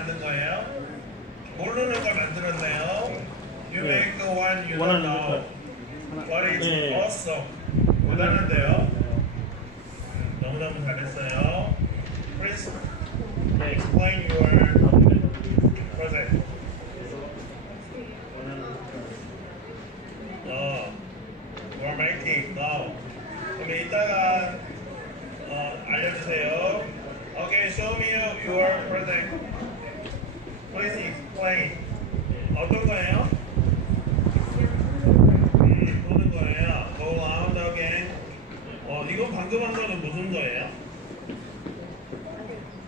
만든 거예요? 모르는 걸 만들었네요. You make the one you don't know. What is awesome. 대단한데요? 너무너무 잘했어요. Please explain your project. We're making now. 그럼 이따가 알려주세요. Okay, show me your project. Please explain. 어떤 거예요? 보는 거예요. Go around again. 이건 방금 한 거는 무슨 거예요?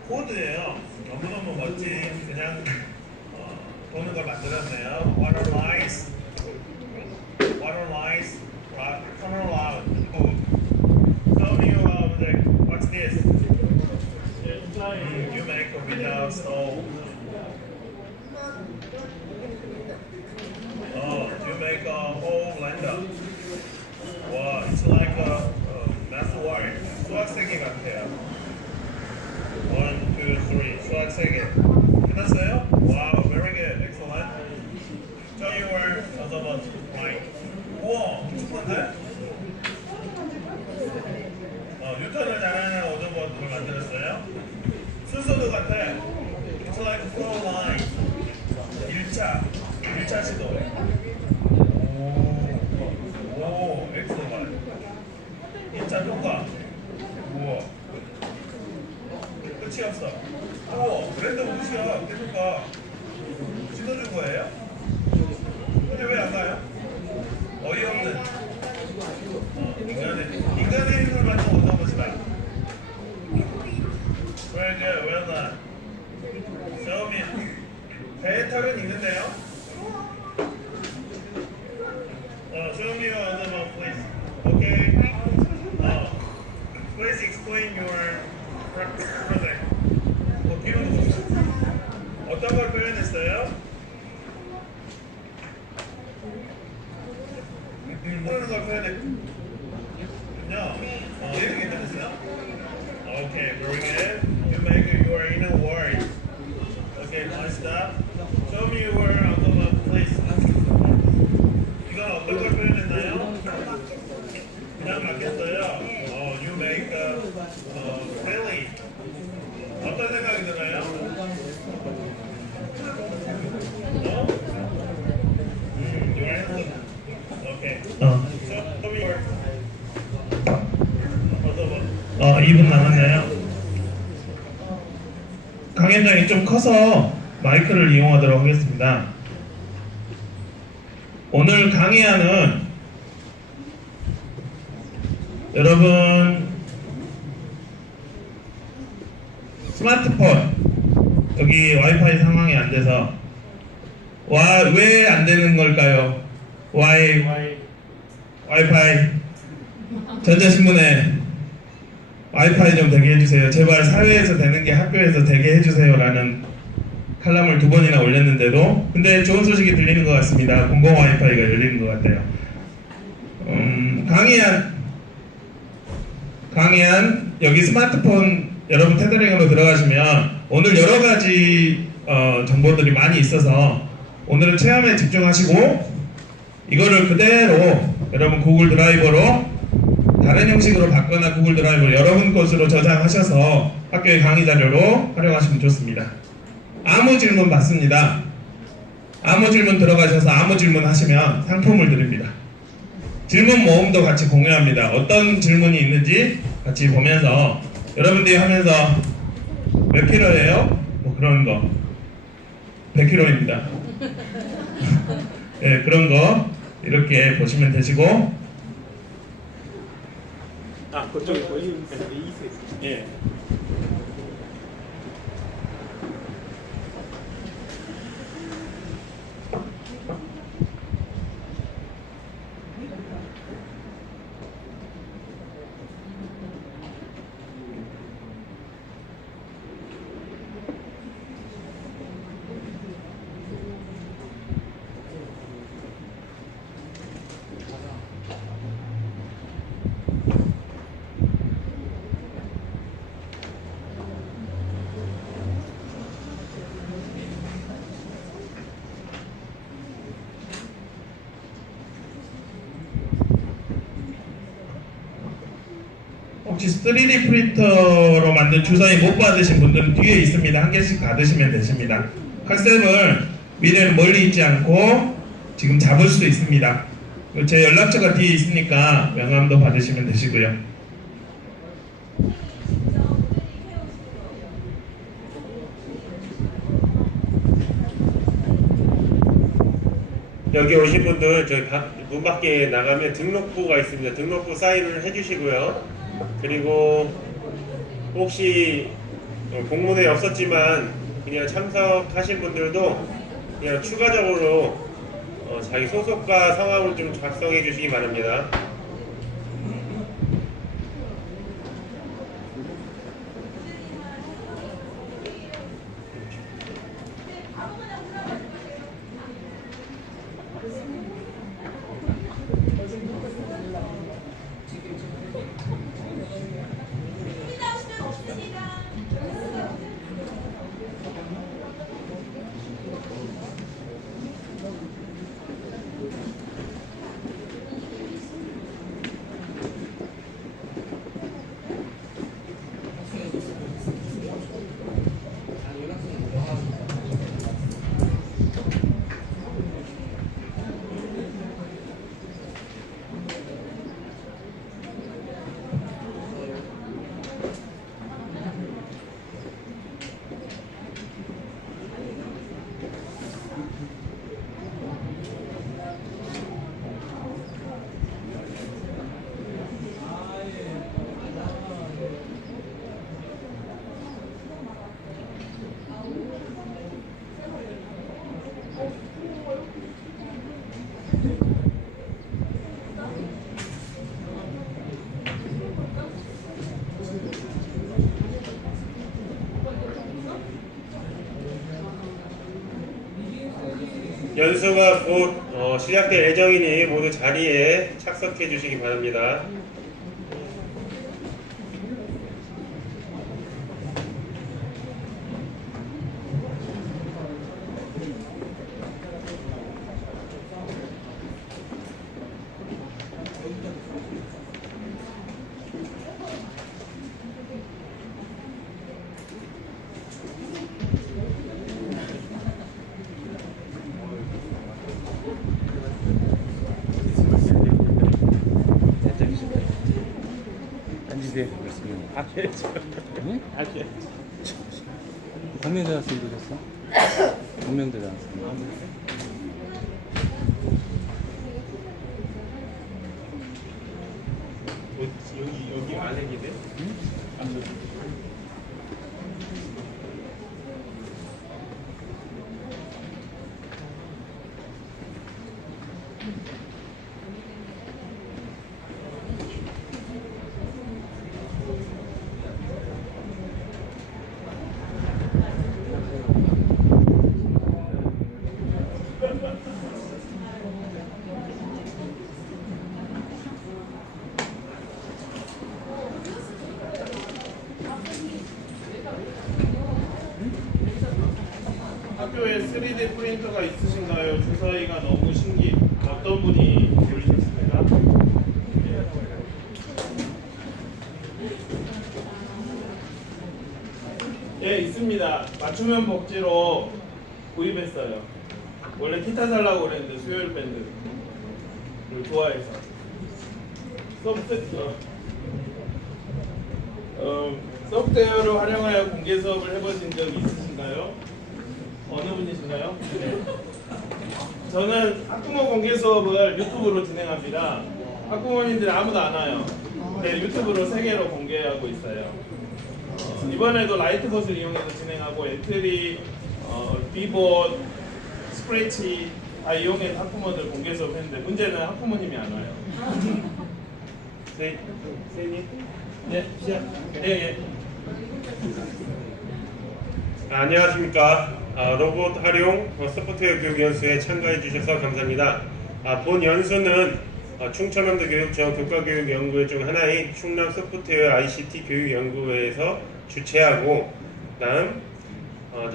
코드예요. 너무너무 멋진 그냥 보는 걸 만들었네요. Water lines. Water lines. Turn around. Good. Show me your object. What's this? You make a without stove. You make a whole blender. Wow, it's like a math word. 수학세계 같아요. 1, 2, 3. 수학세계. 끝났어요? Wow, very good. Excellent. Show you where other ones right. 우와, super. 뉴턴을 잘하는 오토봇을 만들었어요. 순서도 같아. It's like flow line. 1차 시도. 오, 엑스만. 1차 효과. 우와. 끝이 없어. 우와, 브랜드 끝이야. 계속 가. 찍어준 거예요? 근데 왜 안 가요? 어이없는. 인간의 힘을 만든 오토봇이다. Very good, well done. Show me. 배에 털은 있는데요? Show me your other one, please. Okay? Please explain your project. 어떤 걸 표현했어요? 모르는 걸 표현했군요. 이렇게 표현했어요? Okay, very good. You make your inner words. Okay, nice stuff. Show me your other one, please. 이건 어떤 걸 표현했나요? 그냥 맞겠어요. You make a really. 어떤 생각이 드나요? Your answer. Okay. Show me your other one. 2분 남았네요. 강연장이 좀 커서 마이크를 이용하도록 하겠습니다. 오늘 강의하는 여러분 스마트폰 여기 와이파이 상황이 안 돼서 왜 안 되는 걸까요? 와이파이 전자신문에 와이파이 좀 되게 해주세요. 제발 사회에서 되는 게 학교에서 되게 해주세요 라는 칼럼을 2번이나 올렸는데도 근데 좋은 소식이 들리는 것 같습니다. 공공 와이파이가 열리는 것 같아요. 강의한 여기 스마트폰 여러분 테더링으로 들어가시면 오늘 여러 가지 정보들이 많이 있어서 오늘은 체험에 집중하시고 이거를 그대로 여러분 구글 드라이버로 다른 형식으로 받거나 구글 드라이브를 여러분 것으로 저장하셔서 학교의 강의 자료로 활용하시면 좋습니다. 아무 질문 받습니다. 아무 질문 들어가셔서 아무 질문 하시면 상품을 드립니다. 질문 모음도 같이 공유합니다. 어떤 질문이 있는지 같이 보면서 여러분들이 하면서 몇 킬로예요? 뭐 그런 거 100kg입니다. 네, 그런 거 이렇게 보시면 되시고 그쪽에 보이는 예. 혹시 3D 프린터로 만든 주사위 못 받으신 분들은 뒤에 있습니다. 한 개씩 받으시면 되십니다. 컨셉을 미래는 멀리 있지 않고 지금 잡을 수 있습니다. 제 연락처가 뒤에 있으니까 명함도 받으시면 되시고요. 여기 오신 분들 저희 문 밖에 나가면 등록부가 있습니다. 등록부 사인을 해주시고요. 그리고 혹시 공문에 없었지만 그냥 참석하신 분들도 그냥 추가적으로 자기 소속과 성함을 좀 작성해 주시기 바랍니다. 연수가 곧 시작될 예정이니 모두 자리에 착석해 주시기 바랍니다. 앉으세요. 응? 공명대 나서 이러셨어? 공명대 나왔어. 여기 안에 기대? 응? 학교에 3D 프린터가 있으신가요? 주사위가 너무 신기. 어떤 분이 고르셨습니까? 예, 있습니다. 맞춤형 복지로 구입했어요. 원래 기타 살라고 그랬는데 수요일 밴드를 좋아해서. 소프트웨어를 활용하여 공개 수업을 해보신 적 있으신가요? 어느 분이신가요? 네. 저는 학부모 공개 수업을 유튜브로 진행합니다. 학부모님들이 아무도 안 와요. 네, 유튜브로 3개로 공개하고 있어요. 이번에도 라이트봇을 이용해서 진행하고 엔트리, 비봇, 스프레치 다 이용해서 학부모들 공개 수업 했는데 문제는 학부모님이 안 와요. 세님? 네, 시작. 네, 예. 안녕하십니까. 로봇 활용 소프트웨어 교육 연수에 참가해 주셔서 감사합니다. 본 연수는 충청남도 교육청 교과교육연구회 중 하나인 충남 소프트웨어 ICT 교육연구회에서 주최하고 다음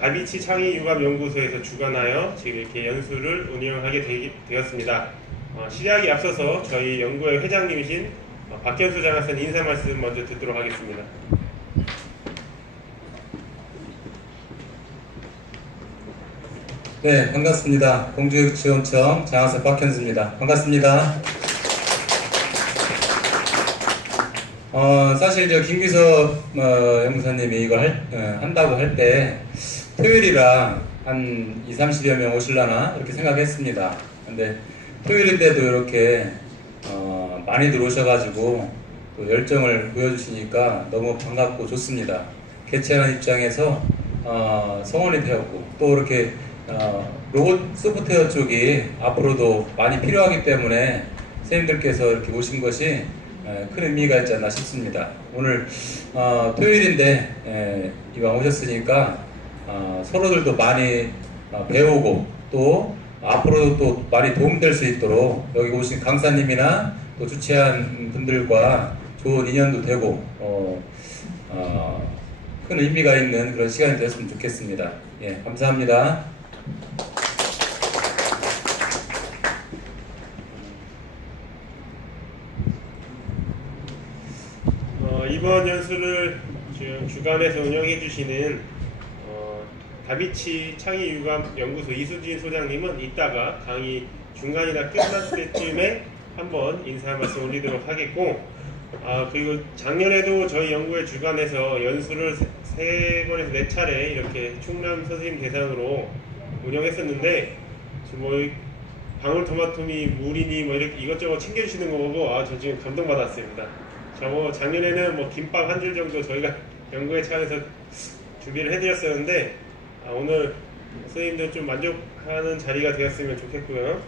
다비치 창의융합연구소에서 주관하여 지금 이렇게 연수를 운영하게 되었습니다. 시작에 앞서서 저희 연구회 회장님이신 박현수 장학생 인사 말씀 먼저 듣도록 하겠습니다. 네, 반갑습니다. 공주지원청 장학생 박현수입니다. 반갑습니다. 사실 저 김규섭 연구사님이 이걸 한다고 할 때 토요일이라 한 20-30여 명 오실라나 이렇게 생각했습니다. 근데 토요일인데도 이렇게 많이 들어오셔가지고 또 열정을 보여주시니까 너무 반갑고 좋습니다. 개최하는 입장에서 성원이 되었고 또 이렇게 로봇 소프트웨어 쪽이 앞으로도 많이 필요하기 때문에 선생님들께서 이렇게 오신 것이 큰 의미가 있지 않나 싶습니다. 오늘 토요일인데 이왕 오셨으니까 서로들도 많이 배우고 또 앞으로도 또 많이 도움될 수 있도록 여기 오신 강사님이나 또 주최한 분들과 좋은 인연도 되고 큰 의미가 있는 그런 시간이 되었으면 좋겠습니다. 예, 감사합니다. 이번 연수를 주관해서 운영해 주시는 다비치 창의융합연구소 이수진 소장님은 이따가 강의 중간이나 끝났을 때쯤에 한번 인사 말씀 올리도록 하겠고, 그리고 작년에도 저희 연구회 주관해서 연수를 3번에서 4차례 이렇게 충남 선생님 대상으로 운영했었는데, 지금 뭐 방울토마토니 물이니 뭐 이렇게 이것저것 챙겨주시는 거 보고 저 지금 감동받았습니다. 작년에는 뭐 김밥 한 줄 정도 저희가 연구회 차원에서 준비를 해드렸었는데 오늘 선생님들 좀 만족하는 자리가 되었으면 좋겠고요.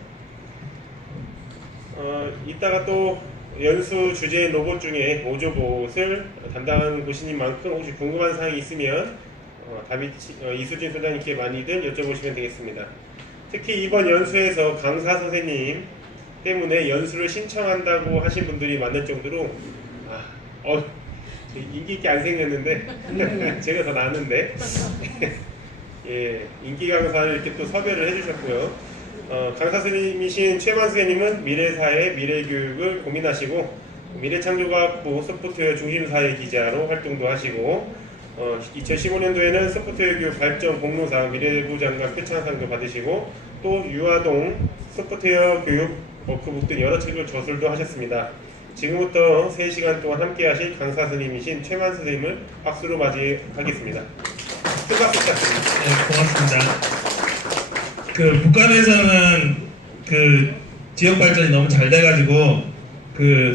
이따가 또 연수 주제 로봇 중에 오조봇을 담당하는 곳이니 만큼 혹시 궁금한 사항이 있으면 이수진 소장님께 많이들 여쭤보시면 되겠습니다. 특히 이번 연수에서 강사 선생님 때문에 연수를 신청한다고 하신 분들이 많을 정도로 인기 있게 안 생겼는데 제가 더 나았는데 예, 인기 강사를 이렇게 또 섭외를 해주셨고요. 강사 선생님이신 최만 선생님은 미래사회 미래교육을 고민하시고 미래창조과학부 소프트웨어 중심사회 기자로 활동도 하시고 2015년도에는 소프트웨어 교육 발전 공로상 미래부 장관 표창상도 받으시고 또 유아동 소프트웨어 교육 워크북 등 여러 책을 저술도 하셨습니다. 지금부터 3시간 동안 함께 하실 강사 선생님이신 최만 선생님을 박수로 맞이하겠습니다. 큰 박수 부탁드립니다. 네, 고맙습니다. 북한에서는 지역 발전이 너무 잘 돼가지고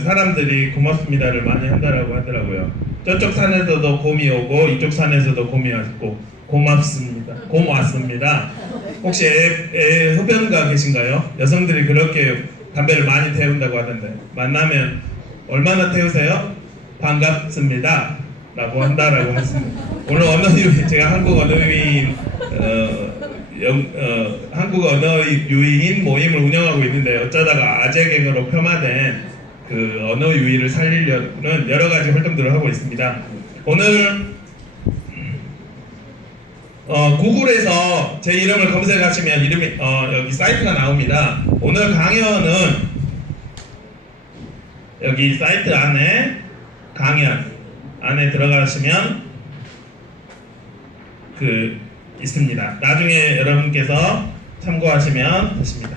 사람들이 고맙습니다를 많이 한다라고 하더라고요. 저쪽 산에서도 곰이 오고 이쪽 산에서도 곰이 왔고 고맙습니다. 곰 왔습니다. 혹시 흡연가 계신가요? 여성들이 그렇게 담배를 많이 태운다고 하던데 만나면 얼마나 태우세요? 반갑습니다 라고 한다라고 했습니다. 오늘 언어유희 제가 한국 언어유희인 한국 언어유희인 모임을 운영하고 있는데 어쩌다가 아재갱으로 폄하된 언어유희를 살리려는 여러가지 활동들을 하고 있습니다. 오늘 구글에서 제 이름을 검색하시면 여기 사이트가 나옵니다. 오늘 강연은 여기 사이트 안에 강연 안에 들어가시면 있습니다. 나중에 여러분께서 참고하시면 되십니다.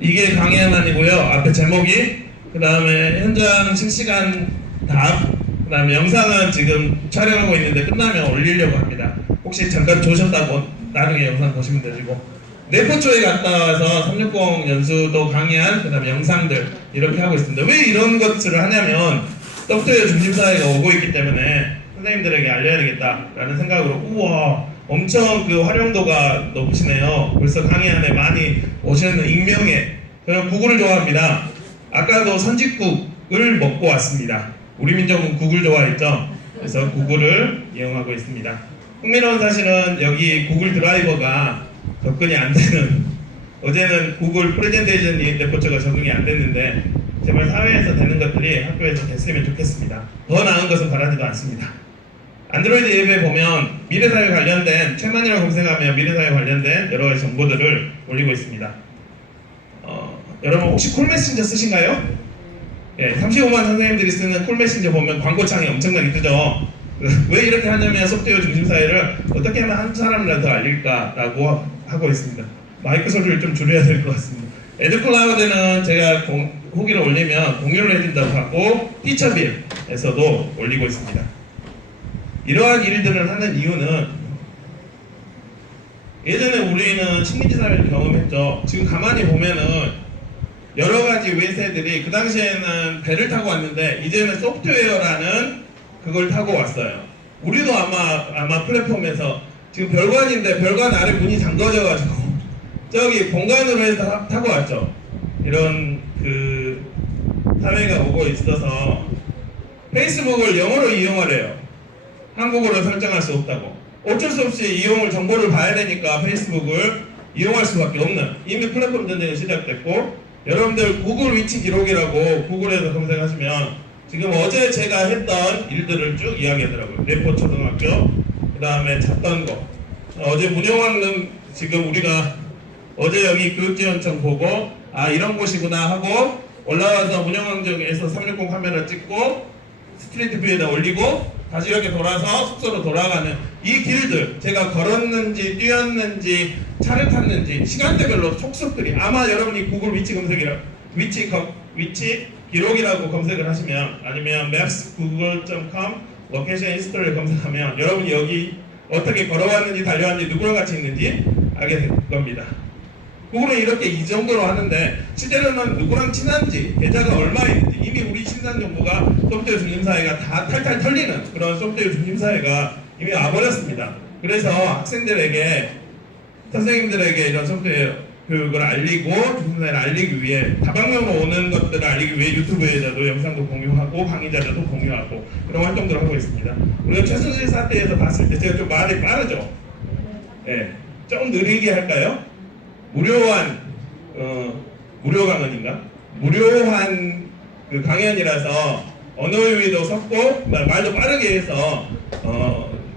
이게 강연안이고요. 앞에 제목이 그 다음에 현장 실시간 답, 그 다음에 영상은 지금 촬영하고 있는데 끝나면 올리려고 합니다. 혹시 잠깐 조셨다고 나중에 영상 보시면 되시고 내포초에 갔다 와서 360 연수도 강의한 그 다음에 영상들 이렇게 하고 있습니다. 왜 이런 것들을 하냐면 소프트웨어 중심사회가 오고 있기 때문에 선생님들에게 알려야 되겠다라는 생각으로 우와 엄청 활용도가 높으시네요. 벌써 강의 안에 많이 오시는 익명에 저는 국을 좋아합니다. 아까도 선짓국을 먹고 왔습니다. 우리 민족은 국을 좋아했죠. 그래서 구글을 이용하고 있습니다. 흥미로운 사실은 여기 구글 드라이버가 접근이 안 되는 어제는 구글 프레젠테이션 레포츠가 적응이 안 됐는데 제발 사회에서 되는 것들이 학교에서 됐으면 좋겠습니다. 더 나은 것은 바라지도 않습니다. 안드로이드 앱에 보면 미래사회 관련된 최만이라고 검색하면 미래사회 관련된 여러 가지 정보들을 올리고 있습니다. 여러분 혹시 콜메신저 쓰신가요? 예, 35만 선생님들이 쓰는 콜메신저 보면 광고창이 엄청나게 뜨죠. 왜 이렇게 하냐면 소프트웨어 중심사회를 어떻게 하면 한 사람이라도 더 알릴까라고 하고 있습니다. 마이크 소리를 좀 줄여야 될 것 같습니다. 에듀클라우드는 제가 후기를 올리면 공유를 해준다고 하고 티처빌에서도 올리고 있습니다. 이러한 일들을 하는 이유는 예전에 우리는 식민지 사회를 경험했죠. 지금 가만히 보면은 여러 가지 외세들이 그 당시에는 배를 타고 왔는데 이제는 소프트웨어라는 그걸 타고 왔어요. 우리도 아마 플랫폼에서 지금 별관인데 별관 아래 문이 잠궈져가지고 저기 본관으로 해서 타고 왔죠. 이런 그 사회가 오고 있어서 페이스북을 영어로 이용하래요. 한국어로 설정할 수 없다고. 어쩔 수 없이 정보를 봐야 되니까 페이스북을 이용할 수밖에 없는 이미 플랫폼 전쟁이 시작됐고 여러분들 구글 위치 기록이라고 구글에서 검색하시면 지금 어제 제가 했던 일들을 쭉 이야기하더라고요. 내포 초등학교, 그 다음에 찾던 거. 어제 문영왕릉 지금 우리가 어제 여기 교육지원청 보고 아 이런 곳이구나 하고 올라와서 문영왕릉에서 360 카메라 찍고 스트리트 뷰에다 올리고 다시 이렇게 돌아서 숙소로 돌아가는 이 길들 제가 걸었는지 뛰었는지 차를 탔는지 시간대별로 속속들이 아마 여러분이 구글 위치 검색이라 위치 기록이라고 검색을 하시면 아니면 maps google.com 로케이션 히스토리를 검색하면 여러분이 여기 어떻게 걸어왔는지 달려왔는지 누구랑 같이 있는지 알게 될 겁니다. 구글은 이렇게 이 정도로 하는데 실제로는 누구랑 친한지 계좌가 얼마 있는지 이미 우리 신상 정보가 소프트웨어 중심사회가 다 탈탈 털리는 그런 소프트웨어 중심사회가 이미 와버렸습니다. 그래서 학생들에게 선생님들에게 이런 소프트웨어 교육을 알리고 중심사회를 알리기 위해 다방면으로 오는 것들을 알리기 위해 유튜브에서도 영상도 공유하고 강의자들도 공유하고 그런 활동들을 하고 있습니다. 우리가 최순실 사태에서 봤을 때 제가 좀 말이 빠르죠? 네, 좀 느리게 할까요? 무료한 강연인가? 무료한 그 강연이라서 언어의 위도 섞고 말도 빠르게 해서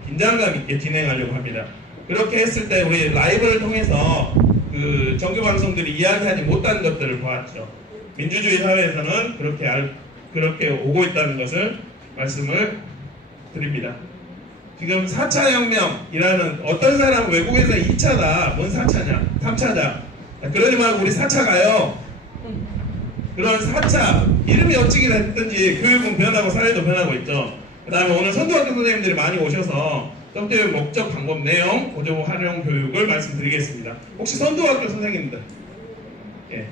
긴장감 있게 진행하려고 합니다. 그렇게 했을 때 우리 라이브를 통해서 그 정규 방송들이 이야기하지 못한 것들을 보았죠. 민주주의 사회에서는 그렇게 오고 있다는 것을 말씀을 드립니다. 지금 4차 혁명이라는 어떤 사람 외국에서 2차다, 뭔 4차냐, 3차다. 그러지 말고 우리 4차 가요. 그런 4차, 이름이 어찌게 됐든지 교육은 변하고 사회도 변하고 있죠. 그 다음에 오늘 선도학교 선생님들이 많이 오셔서 소프트웨어 목적, 방법, 내용, 고정 활용 교육을 말씀드리겠습니다. 혹시 선도학교 선생님들, 예,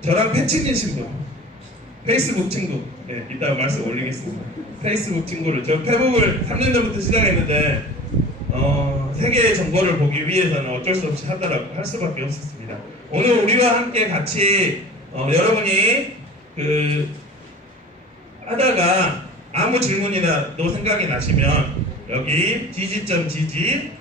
저랑 패치이신 분, 페이스북 친구, 예, 이따가 말씀 올리겠습니다. 페이스북 친구를 저 페북을 3년 전부터 시작했는데 세계의 정보를 보기 위해서는 어쩔 수 없이 할 수밖에 없었습니다. 오늘 우리와 함께 같이 여러분이 그 하다가 아무 질문이라도 생각이 나시면 여기 gg.gg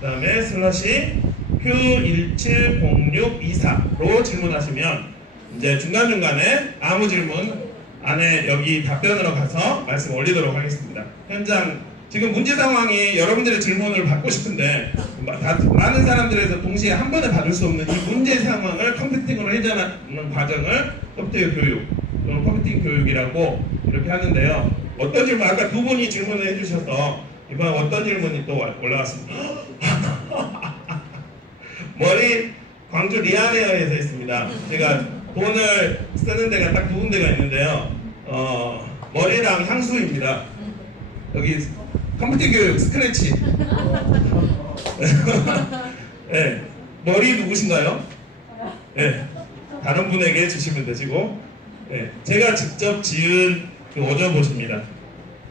그 다음에 /Q170624로 질문하시면 이제 중간중간에 아무 질문 안에 여기 답변으로 가서 말씀 올리도록 하겠습니다. 현장 지금 문제 상황이 여러분들의 질문을 받고 싶은데 많은 사람들에서 동시에 한 번에 받을 수 없는 이 문제 상황을 컴퓨팅으로 해제하는 과정을 소프트웨어 교육 또는 컴퓨팅 교육이라고 이렇게 하는데요. 어떤 질문 아까 두 분이 질문을 해주셔서 이번 어떤 질문이 또 올라왔습니다. 머리 광주 리아네어에서 있습니다. 제가 돈을 쓰는 데가 딱 두 군데가 있는데요. 머리랑 향수입니다. 여기 컴퓨터 교육 스크래치. 네, 머리 누구신가요? 네, 다른 분에게 주시면 되시고, 네, 제가 직접 지은 그 워저봇입니다.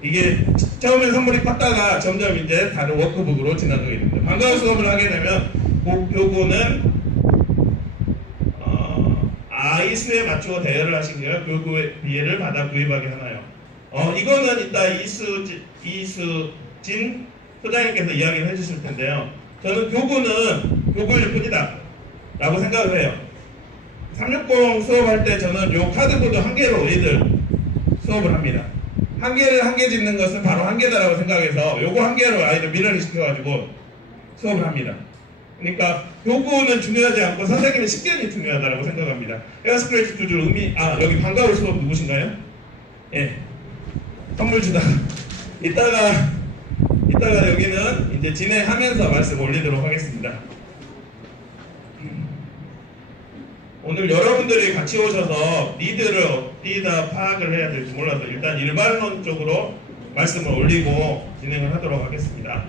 이게 처음엔 선물이 컸다가 점점 이제 다른 워크북으로 지나가게 됩니다. 방과후 수업을 하게 되면 요거는 이수에 맞추어 대여를 하시고요. 그 비해를 받아 구입하게 하나요. 이거는 이따 이수진 소장님께서 이야기를 해주실 텐데요. 저는 교구는 교구일 뿐이다 라고 생각을 해요. 360 수업할 때 저는 요 카드보드 한 개로 얘들 수업을 합니다. 한 개를 한 개 짓는 것은 바로 한 개다라고 생각해서 요거 한 개로 아이들 밀어를 시켜가지고 수업을 합니다. 그러니까 요거는 중요하지 않고 선생님의 식견이 중요하다고 생각합니다. 에어 스크래치 두 줄 의미, 여기 방과후 수업 누구신가요? 예. 선물 주다가 이따가 여기는 이제 진행하면서 말씀 올리도록 하겠습니다. 오늘 여러분들이 같이 오셔서 리드를 어디다 파악을 해야 될지 몰라서 일단 일반론적으로 말씀을 올리고 진행을 하도록 하겠습니다.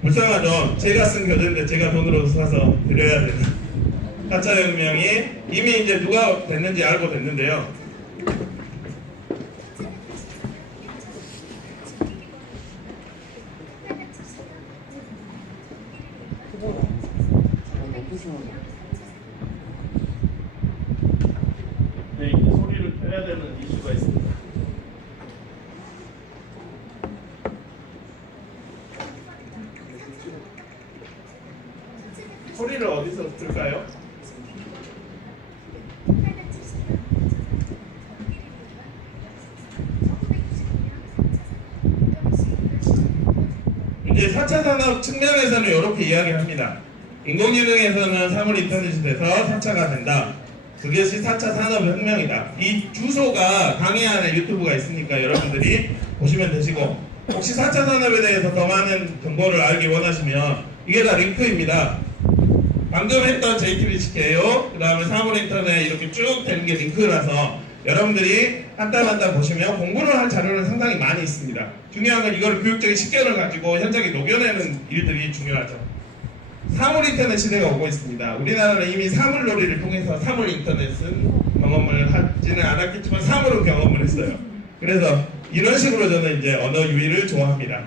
불쌍하죠? 제가 쓴 교재인데 제가 돈으로 사서 드려야 되는 4차 혁명이 이미 이제 누가 됐는지 알고 됐는데요. 네, 이제 소리를 켜야 되는 이슈가 있습니다. 소리를 어디서 들까요? 이제 4차 산업 측면에서는 이렇게 이야기합니다. 인공지능에서는 사물 인터넷이 돼서 4차가 된다. 그것이 4차 산업혁명이다. 이 주소가 강의 안에 유튜브가 있으니까 여러분들이 보시면 되시고, 혹시 4차 산업에 대해서 더 많은 정보를 알기 원하시면 이게 다 링크입니다. 방금 했던 JTBCK요, 그 다음에 사물 인터넷 이렇게 쭉 되는 게 링크라서 여러분들이 한 땀 한 땀 보시면 공부를 할 자료는 상당히 많이 있습니다. 중요한 건 이걸 교육적인 식견을 가지고 현장에 녹여내는 일들이 중요하죠. 사물 인터넷 시대가 오고 있습니다. 우리나라는 이미 사물놀이를 통해서 사물 인터넷은 경험을 하지는 않았겠지만 사물은 경험을 했어요. 그래서 이런 식으로 저는 이제 언어 유희를 좋아합니다.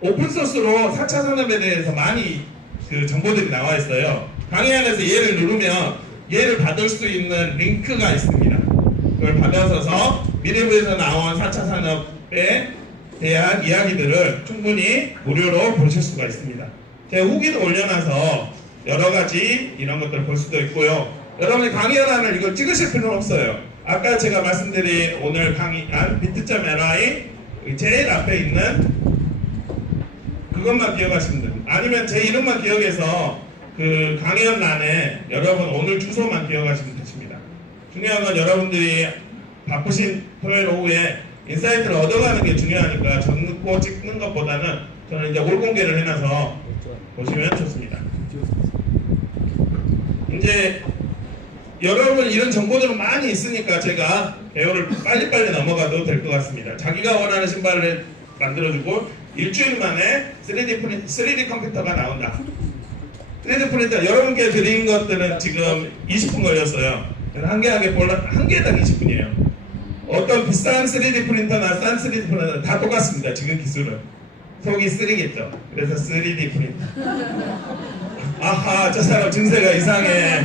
오픈소스로 4차 산업에 대해서 많이 그 정보들이 나와 있어요. 강의 안에서 얘를 누르면 얘를 받을 수 있는 링크가 있습니다. 그걸 받아서서 미래부에서 나온 4차 산업에 대한 이야기들을 충분히 무료로 보실 수가 있습니다. 제 후기도 올려놔서 여러 가지 이런 것들을 볼 수도 있고요. 여러분이 강의안을 이걸 찍으실 필요는 없어요. 아까 제가 말씀드린 오늘 강의안 비트.mi 제일 앞에 있는 그것만 기억하시면 됩니다. 아니면 제 이름만 기억해서 그 강의안란에 여러분 오늘 주소만 기억하시면 되십니다. 중요한 건 여러분들이 바쁘신 토요일 오후에 인사이트를 얻어가는 게 중요하니까 전고 찍는 것보다는 저는 이제 올 공개를 해놔서 보시면 좋습니다. 이제 여러분 이런 정보들은 많이 있으니까 제가 배우를 빨리빨리 넘어가도 될 것 같습니다. 자기가 원하는 신발을 만들어주고 일주일 만에 3D 컴퓨터가 나온다. 3D 프린터 여러분께 드린 것들은 지금 20분 걸렸어요. 한 개당 20분이에요. 어떤 비싼 3D 프린터나 싼 3D 프린터 다 똑같습니다. 지금 기술은 속이 쓰리겠죠. 그래서 3D 프린터. 아하, 저 사람 증세가 이상해.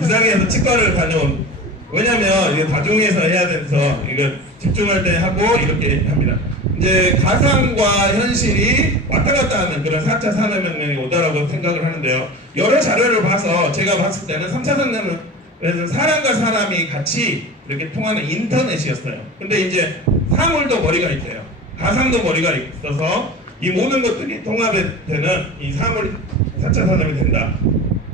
이상해서 치과를 다녀온. 왜냐면 이게 다중에서 해야 돼서 이거 집중할 때 하고 이렇게 합니다. 이제 가상과 현실이 왔다 갔다 하는 그런 4차 산업혁명이 오다라고 생각을 하는데요. 여러 자료를 봐서 제가 봤을 때는 3차 산업은 사람과 사람이 같이 이렇게 통하는 인터넷이었어요. 근데 이제 사물도 머리가 있대요. 가상도 머리가 있어서 이 모든 것들이 통합이 되는 이 사물 4차 산업이 된다.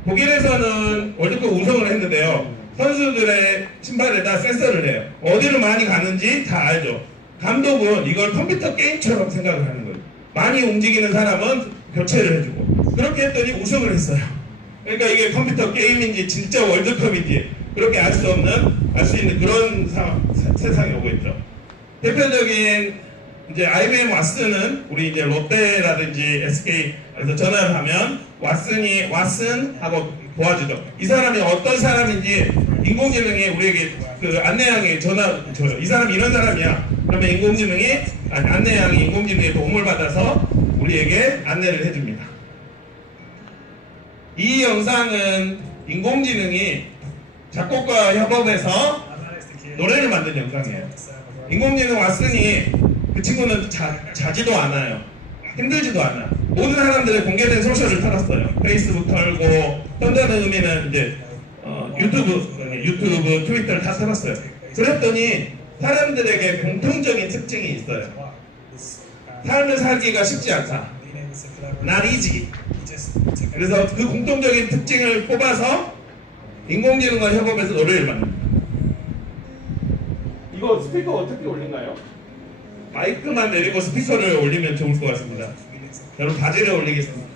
독일에서는 월드컵 우승을 했는데요. 선수들의 신발에다 센서를 해요. 어디로 많이 가는지 다 알죠. 감독은 이걸 컴퓨터 게임처럼 생각을 하는 거예요. 많이 움직이는 사람은 교체를 해주고 그렇게 했더니 우승을 했어요. 그러니까 이게 컴퓨터 게임인지 진짜 월드컵인지 그렇게 알 수 있는 그런 세상이 오고 있죠. 대표적인 이제 IBM 왓슨은 우리 이제 롯데라든지 SK에서 전화를 하면 왓슨 하고 도와주죠. 이 사람이 어떤 사람인지 인공지능이 우리에게 그 안내양이 전화 줘요. 이 사람이 이런 사람이야. 그러면 안내양이 인공지능의 도움을 받아서 우리에게 안내를 해줍니다. 이 영상은 인공지능이 작곡과 협업해서 노래를 만든 영상이에요. 인공지능 왓슨이 그 친구는 자지도 않아요. 힘들지도 않아. 모든 사람들이 공개된 소셜을 털었어요. 페이스북 털고 현대는 의미는 이제 유튜브, 트위터를 다 털었어요. 그랬더니 사람들에게 공통적인 특징이 있어요. 삶을 살기가 쉽지 않다. Not easy. 그래서 그 공통적인 특징을 뽑아서 인공지능과 협업해서 노래를 만듭니다. 이거 스피커 어떻게 올리나요? 마이크만 내리고 스피커를 올리면 좋을 것 같습니다. 여러분 바지를 올리겠습니다.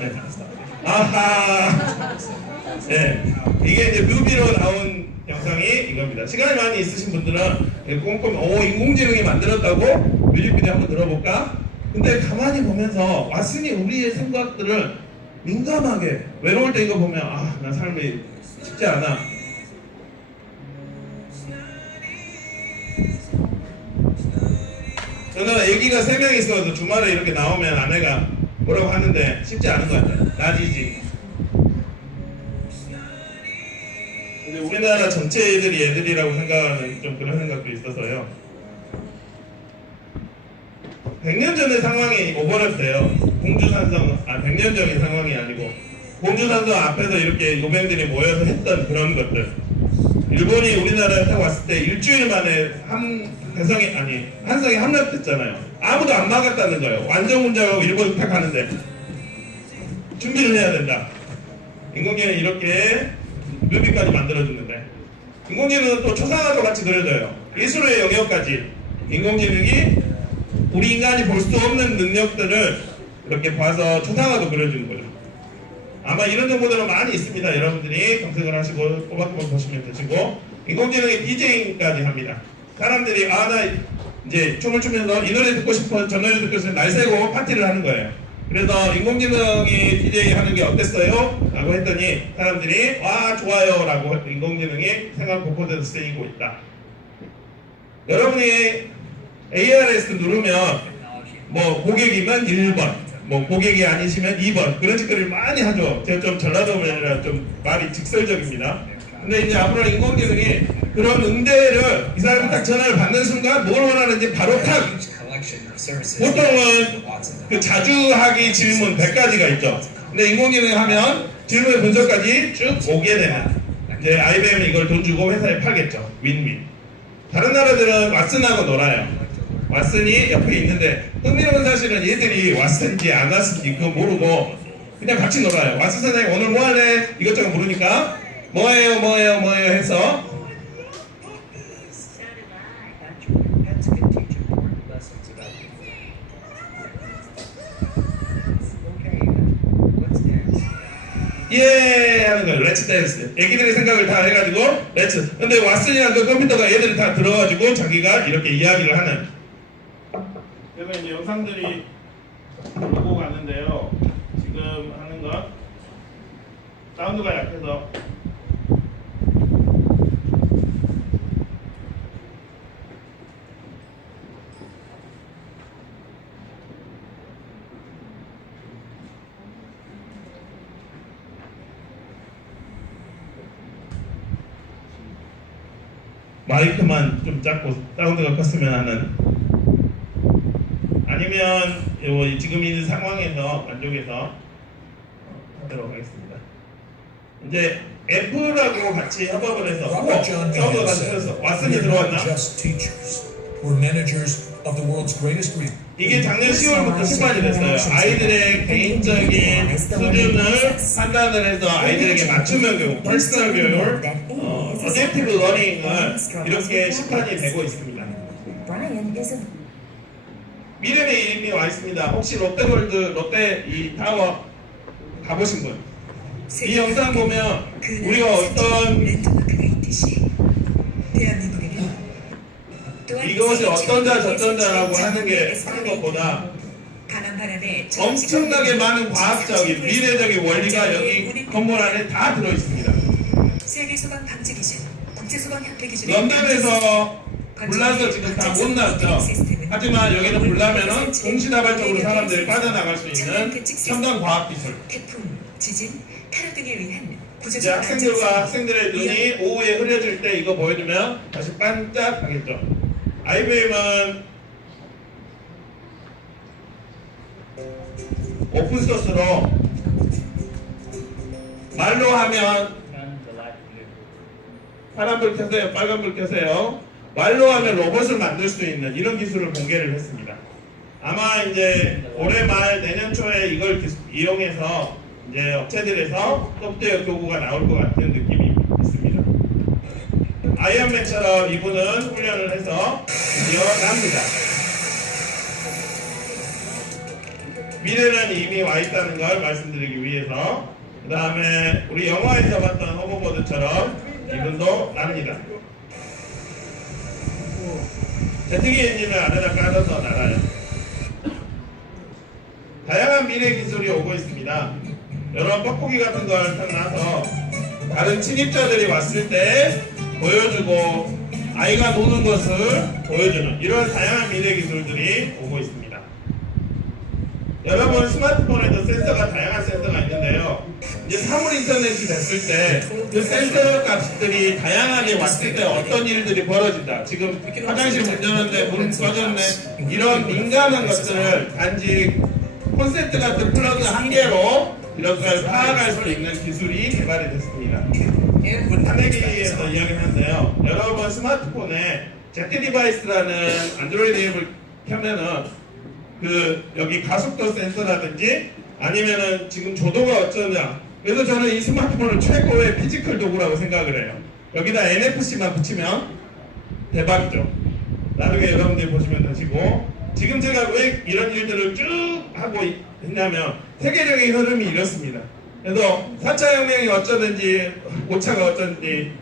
네. 아하. 네. 이게 이제 뮤비로 나온 영상이 이겁니다. 시간이 많이 있으신 분들은 꼼꼼히 인공지능이 만들었다고 뮤직비디오 한번 들어볼까? 근데 가만히 보면서 왓슨이 우리의 생각들을 민감하게 외로울 때 이거 보면 나 삶이 쉽지 않아. 저는 아기가 3명 있어서 주말에 이렇게 나오면 아내가 뭐라고 하는데 쉽지 않은 것 같아요. 나지지. 근데 우리나라 전체 애들이 애들이라고 생각하는 좀 그런 생각도 있어서요. 100년 전의 상황이 오버랩돼요. 공주산성, 100년 전의 상황이 아니고 공주산성 앞에서 이렇게 요배들이 모여서 했던 그런 것들. 일본이 우리나라에 딱 왔을 때 일주일 만에 한성이 함락됐잖아요. 아무도 안 막았다는 거예요. 완전 문제하고 일본 딱 가는데 준비를 해야 된다. 인공지능은 이렇게 뮤비까지 만들어주는데 인공지능은 또 초상화도 같이 그려져요. 예술의 영역까지 인공지능이 우리 인간이 볼 수 없는 능력들을 이렇게 봐서 초상화도 그려주는 거죠. 아마 이런 정보들은 많이 있습니다. 여러분들이 검색을 하시고 꼬박꼬박 보시면 되시고 인공지능이 DJ까지 합니다. 사람들이 나 이제 춤을 추면서 이 노래 듣고 싶어 저 노래 듣고 싶어 날 새고 파티를 하는 거예요. 그래서 인공지능이 DJ 하는 게 어땠어요? 라고 했더니 사람들이 좋아요 라고 인공지능이 생활 곳곳에서 쓰이고 있다. 여러분이 ARS 누르면 뭐 고객이면 1번 뭐 고객이 아니시면 2번 그런 짓거리를 많이 하죠. 제가 좀 전라도면이라 좀 말이 직설적입니다. 근데 이제 앞으로 인공지능이 그런 응대를 이 사람이 딱 전화를 받는 순간 뭘 원하는지 바로 탁 보통은 그 자주 하기 질문 100가지가 있죠. 근데 인공지능이 하면 질문의 분석까지 쭉 오게 되는 이제 IBM이 이걸 돈 주고 회사에 팔겠죠. 윈윈. 다른 나라들은 왓슨하고 놀아요. 왓슨이 옆에 있는데 흥미로운 사실은 얘들이 왓슨인지 안 왓슨인지 그거 모르고 그냥 같이 놀아요. 왓슨 선생님 오늘 뭐 하래? 이것저것 모르니까 뭐예요 해서 예 하는 거예요. 렛츠 댄스. 애기들의 생각을 다 해가지고 렛츠. 근데 왓슨이랑 그 컴퓨터가 애들이 다 들어가지고 자기가 이렇게 이야기를 하는. 그래서 이제 영상들이 오고 가는데요. 지금 하는 건 사운드가 약해서 마이크만 좀 작고 사운드가 컸으면 하는 아니면 지금 있는 상황에서 만족해서 하도록 하겠습니다. 이제 애플하고 같이 협업을 해서 사운드가 같이 틀어서 왓슨이 들어왔나? 이게 작년 10월부터 출판이 됐어요. 아이들의 개인적인 수준을 판단을 해서 아이들에게 맞춤형 교육, 퍼스널 교육, 어댑티브 러닝을 이렇게 시판이 되고 있습니다. 미래의 이름이 와 있습니다. 혹시 롯데월드, 롯데 이 타워 가보신 분? 이 영상 보면 우리가 어떤 이것이 어떤 자 저떤 자라고 하는 것보다 엄청나게 많은 과학적인 미래적인 원리가 여기 건물 안에 다 들어 있습니다. 런던에서 불나서 지금 다 못 났죠. 하지만 여기는 불나면은 동시다발적으로 사람들이 빠져나갈 수 있는 첨단 과학 기술. 이제 학생들과 학생들의 눈이 오후에 흐려질 때 이거 보여주면 다시 반짝하겠죠. IBM은 오픈소스로 말로 하면 파란불 켜세요, 빨간불 켜세요. 말로 하면 로봇을 만들 수 있는 이런 기술을 공개를 했습니다. 아마 이제 올해 말 내년 초에 이걸 이용해서 이제 업체들에서 소프트웨어 교구가 나올 것 같은 느낌이 있습니다. 아이언맨처럼 이분은 훈련을 해서 드디어 납니다. 미래는 이미 와 있다는 걸 말씀드리기 위해서, 그 다음에 우리 영화에서 봤던 호버보드처럼 이분도 납니다. 제트기 엔진을 안에다 깔아서 날아요. 다양한 미래 기술이 오고 있습니다. 여러 뻐꾸기 같은 걸 타나서 다른 침입자들이 왔을 때 보여주고 아이가 노는 것을 보여주는 이런 다양한 미래 기술들이 오고 있습니다. 여러분 스마트폰에도 센서가 다양한 센서가 있는데요. 이제 사물 인터넷이 됐을 때 그 센서 값들이 다양하게 왔을 때 어떤 일들이 벌어진다. 지금 화장실 문 열었는데 문 꺼졌네. 이런 민감한 것들을 단지 콘센트 같은 플러그 한 개로 이런 걸 파악할 수 있는 기술이 개발이 됐습니다. 탄핵위에서 이야기를 하는데요. 여러분 스마트폰에 Z 디바이스라는 안드로이드 앱을 켜면은 그 여기 가속도 센서라든지 아니면은 지금 조도가 어쩌냐. 그래서 저는 이 스마트폰을 최고의 피지컬 도구라고 생각을 해요. 여기다 NFC만 붙이면 대박이죠. 나중에 여러분들이 보시면 되시고, 지금 제가 왜 이런 일들을 쭉 하고 있냐면 세계적인 흐름이 이렇습니다. 그래서 4차 혁명이 어쩌든지 5차가 어쩌든지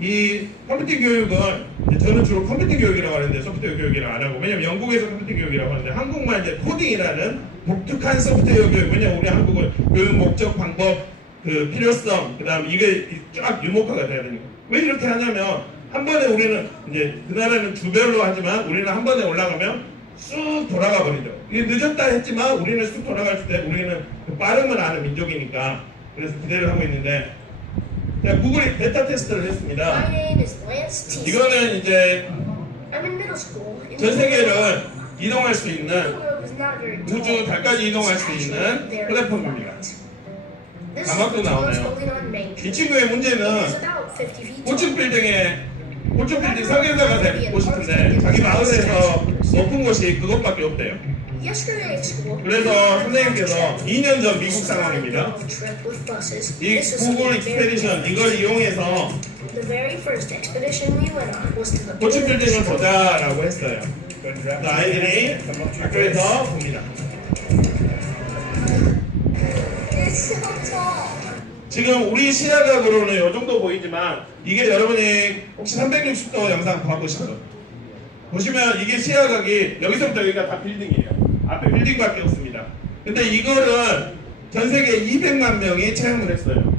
이 컴퓨팅 교육은 저는 주로 컴퓨팅 교육이라고 하는데 소프트웨어 교육이라고 안 하고, 왜냐면 영국에서 컴퓨팅 교육이라고 하는데 한국만 이제 코딩이라는 독특한 소프트웨어 교육, 왜냐면 우리 한국은 교육 목적, 방법, 그 필요성, 그 다음 이게 쫙 유목화가 돼야 되니까. 왜 이렇게 하냐면 한 번에 우리는 이제 그 나라는 주별로 하지만 우리는 한 번에 올라가면 쑥 돌아가 버리죠. 이게 늦었다 했지만 우리는 쑥 돌아갈 때 우리는 그 빠름을 아는 민족이니까 그래서 기대를 하고 있는데, 제가 구글이 베타 테스트를 했습니다. My name is Lance T. 이거는 이제 I'm in middle school. 전 세계를 이동할 수 The 있는 world was not very 우주 tall. 달까지 이동할 수 It's 있는 actually very 플랫폼입니다. flat. This is 자막도 the tallest 나오네요. building on Main 이 Street. 친구의 It is 문제는 about 50 feet 고층 tall. 빌딩에 고층 빌딩 설계사가 되고 싶은데 자기 마을에서 높은 곳이 그것밖에 없대요. Yesterday at school, 그래서 선생님께서 2년 전 미국 상황입니다. trip with buses. 이 This was 구글 something very 익스페디션 이걸 이용해서 The very first expedition we went on was to the 고층 빌딩을 보자라고 했어요. 그래서 아이들이 학교에서 봅니다. It's so tall. 지금 우리 시야각으로는 이 정도 보이지만 이게 여러분이 혹시 360도 영상 봐보시죠. 보시면 이게 시야각이 여기서부터 여기가 다 빌딩이에요. 앞에 빌딩밖에 없습니다. 근데 이거를 전 세계 200만 명이 체험을 했어요.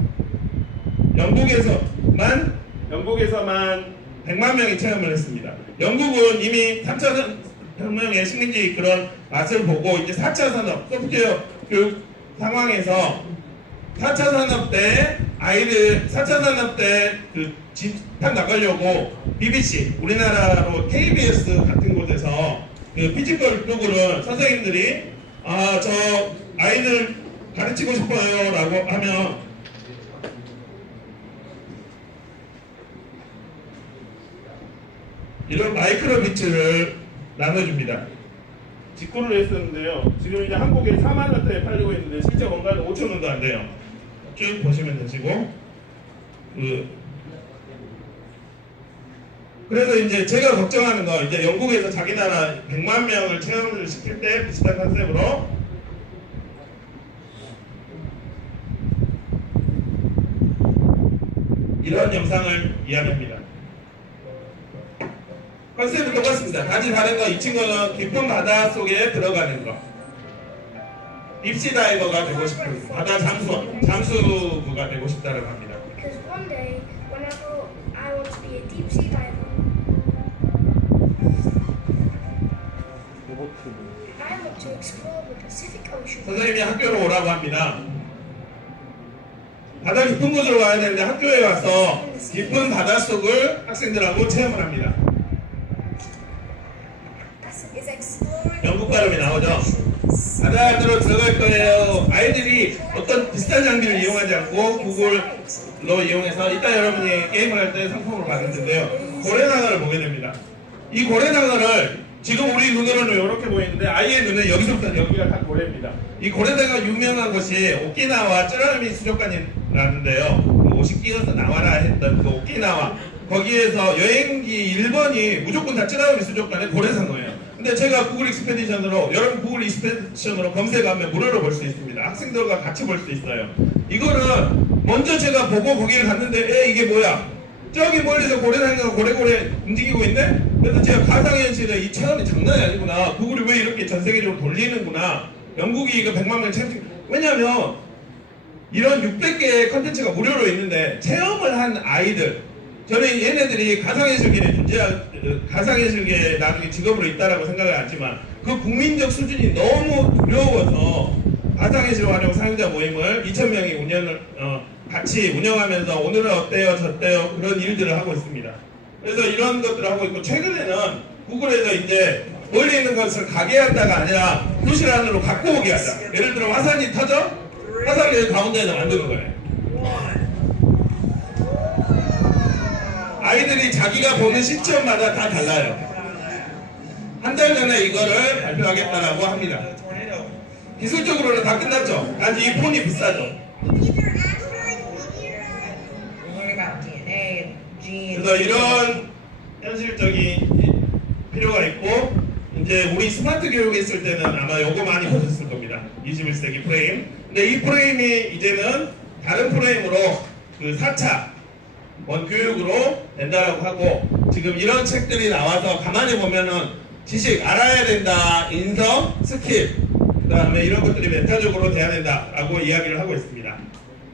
영국에서만 100만 명이 체험을 했습니다. 영국은 이미 3차 혁명의 식민지 그런 맛을 보고 이제 4차 산업 소프트웨어 교육 상황에서 4차 산업 때 아이들 4차 산업 때 그 집합 나가려고 BBC 우리나라로 KBS 같은 곳에서 그 피지컬 교구를 선생님들이 저 아이들 가르치고 싶어요라고 하면 이런 마이크로비트를 나눠줍니다. 직구를 했었는데요. 지금 이제 한국에 4만 원대에 팔리고 있는데 실제 원가는 5천 원도 안 돼요. 쭉 보시면 되시고 그래서 이제 제가 걱정하는 거 이제 영국에서 자기 나라 100만 명을 체험을 시킬 때 비슷한 컨셉으로 이런 영상을 이야기합니다. 컨셉은 똑같습니다. 단지 다른 건 이 친구는 깊은 바다 속에 들어가는 거. 딥시 다이버가 되고 싶은 바다 잠수부가 되고 싶다고 합니다. Because one day, whenever I want to be a deep sea diver, I want to explore the Pacific Ocean. 선생님이 학교로 오라고 합니다. 바다 깊은 곳으로 가야 되는데 학교에 와서 깊은 바다 속을 학생들하고 체험을 합니다. Is exploring 영국 발음이 나오죠? 바다 안으로 들어갈 거예요. 아이들이 어떤 비싼 장비를 이용하지 않고 구글로 이용해서 이따 여러분이 게임을 할 때 상품으로 받을 텐데요. 고래상어를 보게 됩니다. 이 고래상어를 지금 우리 눈으로는 이렇게 보이는데 아이의 눈에 여기서부터 여기가 다 고래입니다. 이 고래상어 유명한 곳이 오키나와 쯔라미 수족관이라는데요. 그 옷이 끼어서 나와라 했던 그 오키나와 거기에서 여행기 1번이 무조건 다 쯔라미 수족관의 고래상어예요. 근데 제가 구글 익스페디션으로 여러분 구글 익스페디션으로 검색하면 무료로 볼 수 있습니다. 학생들과 같이 볼 수 있어요. 이거는 먼저 제가 보고 거기를 갔는데 이게 뭐야? 저기 멀리서 고래상어가 고래고래 움직이고 있네? 그래서 제가 가상현실에 이 체험이 장난이 아니구나. 구글이 왜 이렇게 전 세계적으로 돌리는구나. 영국이 이거 100만 명 체험. 왜냐면 이런 600개의 컨텐츠가 무료로 있는데 체험을 한 아이들, 저는 얘네들이 가상현실계에 가상현실계에 나중에 직업으로 있다라고 생각을 하지만 그 국민적 수준이 너무 두려워서 가상현실 활용 사용자 모임을 2,000명이 같이 운영하면서 오늘은 어때요 저때요 그런 일들을 하고 있습니다. 그래서 이런 것들을 하고 있고 최근에는 구글에서 이제 멀리 있는 것을 가게 한다가 아니라 교실 안으로 갖고 오게 하자. 예를 들어 화산이 터져? 화산을 가운데에서 만드는 거예요. 아이들이 자기가 보는 시점마다 다 달라요. 한 달 전에 이거를 발표하겠다라고 합니다. 기술적으로는 다 끝났죠. 단지 이 폰이 비싸죠. 그래서 이런 현실적인 필요가 있고 이제 우리 스마트 교육에 있을 때는 아마 요거 많이 보셨을 겁니다. 21세기 프레임. 근데 이 프레임이 이제는 다른 프레임으로 그 4차 원교육으로 된다라고 하고 지금 이런 책들이 나와서 가만히 보면은 지식 알아야 된다, 인성, 스킬 그 다음에 이런 것들이 멘탈적으로 돼야 된다라고 이야기를 하고 있습니다.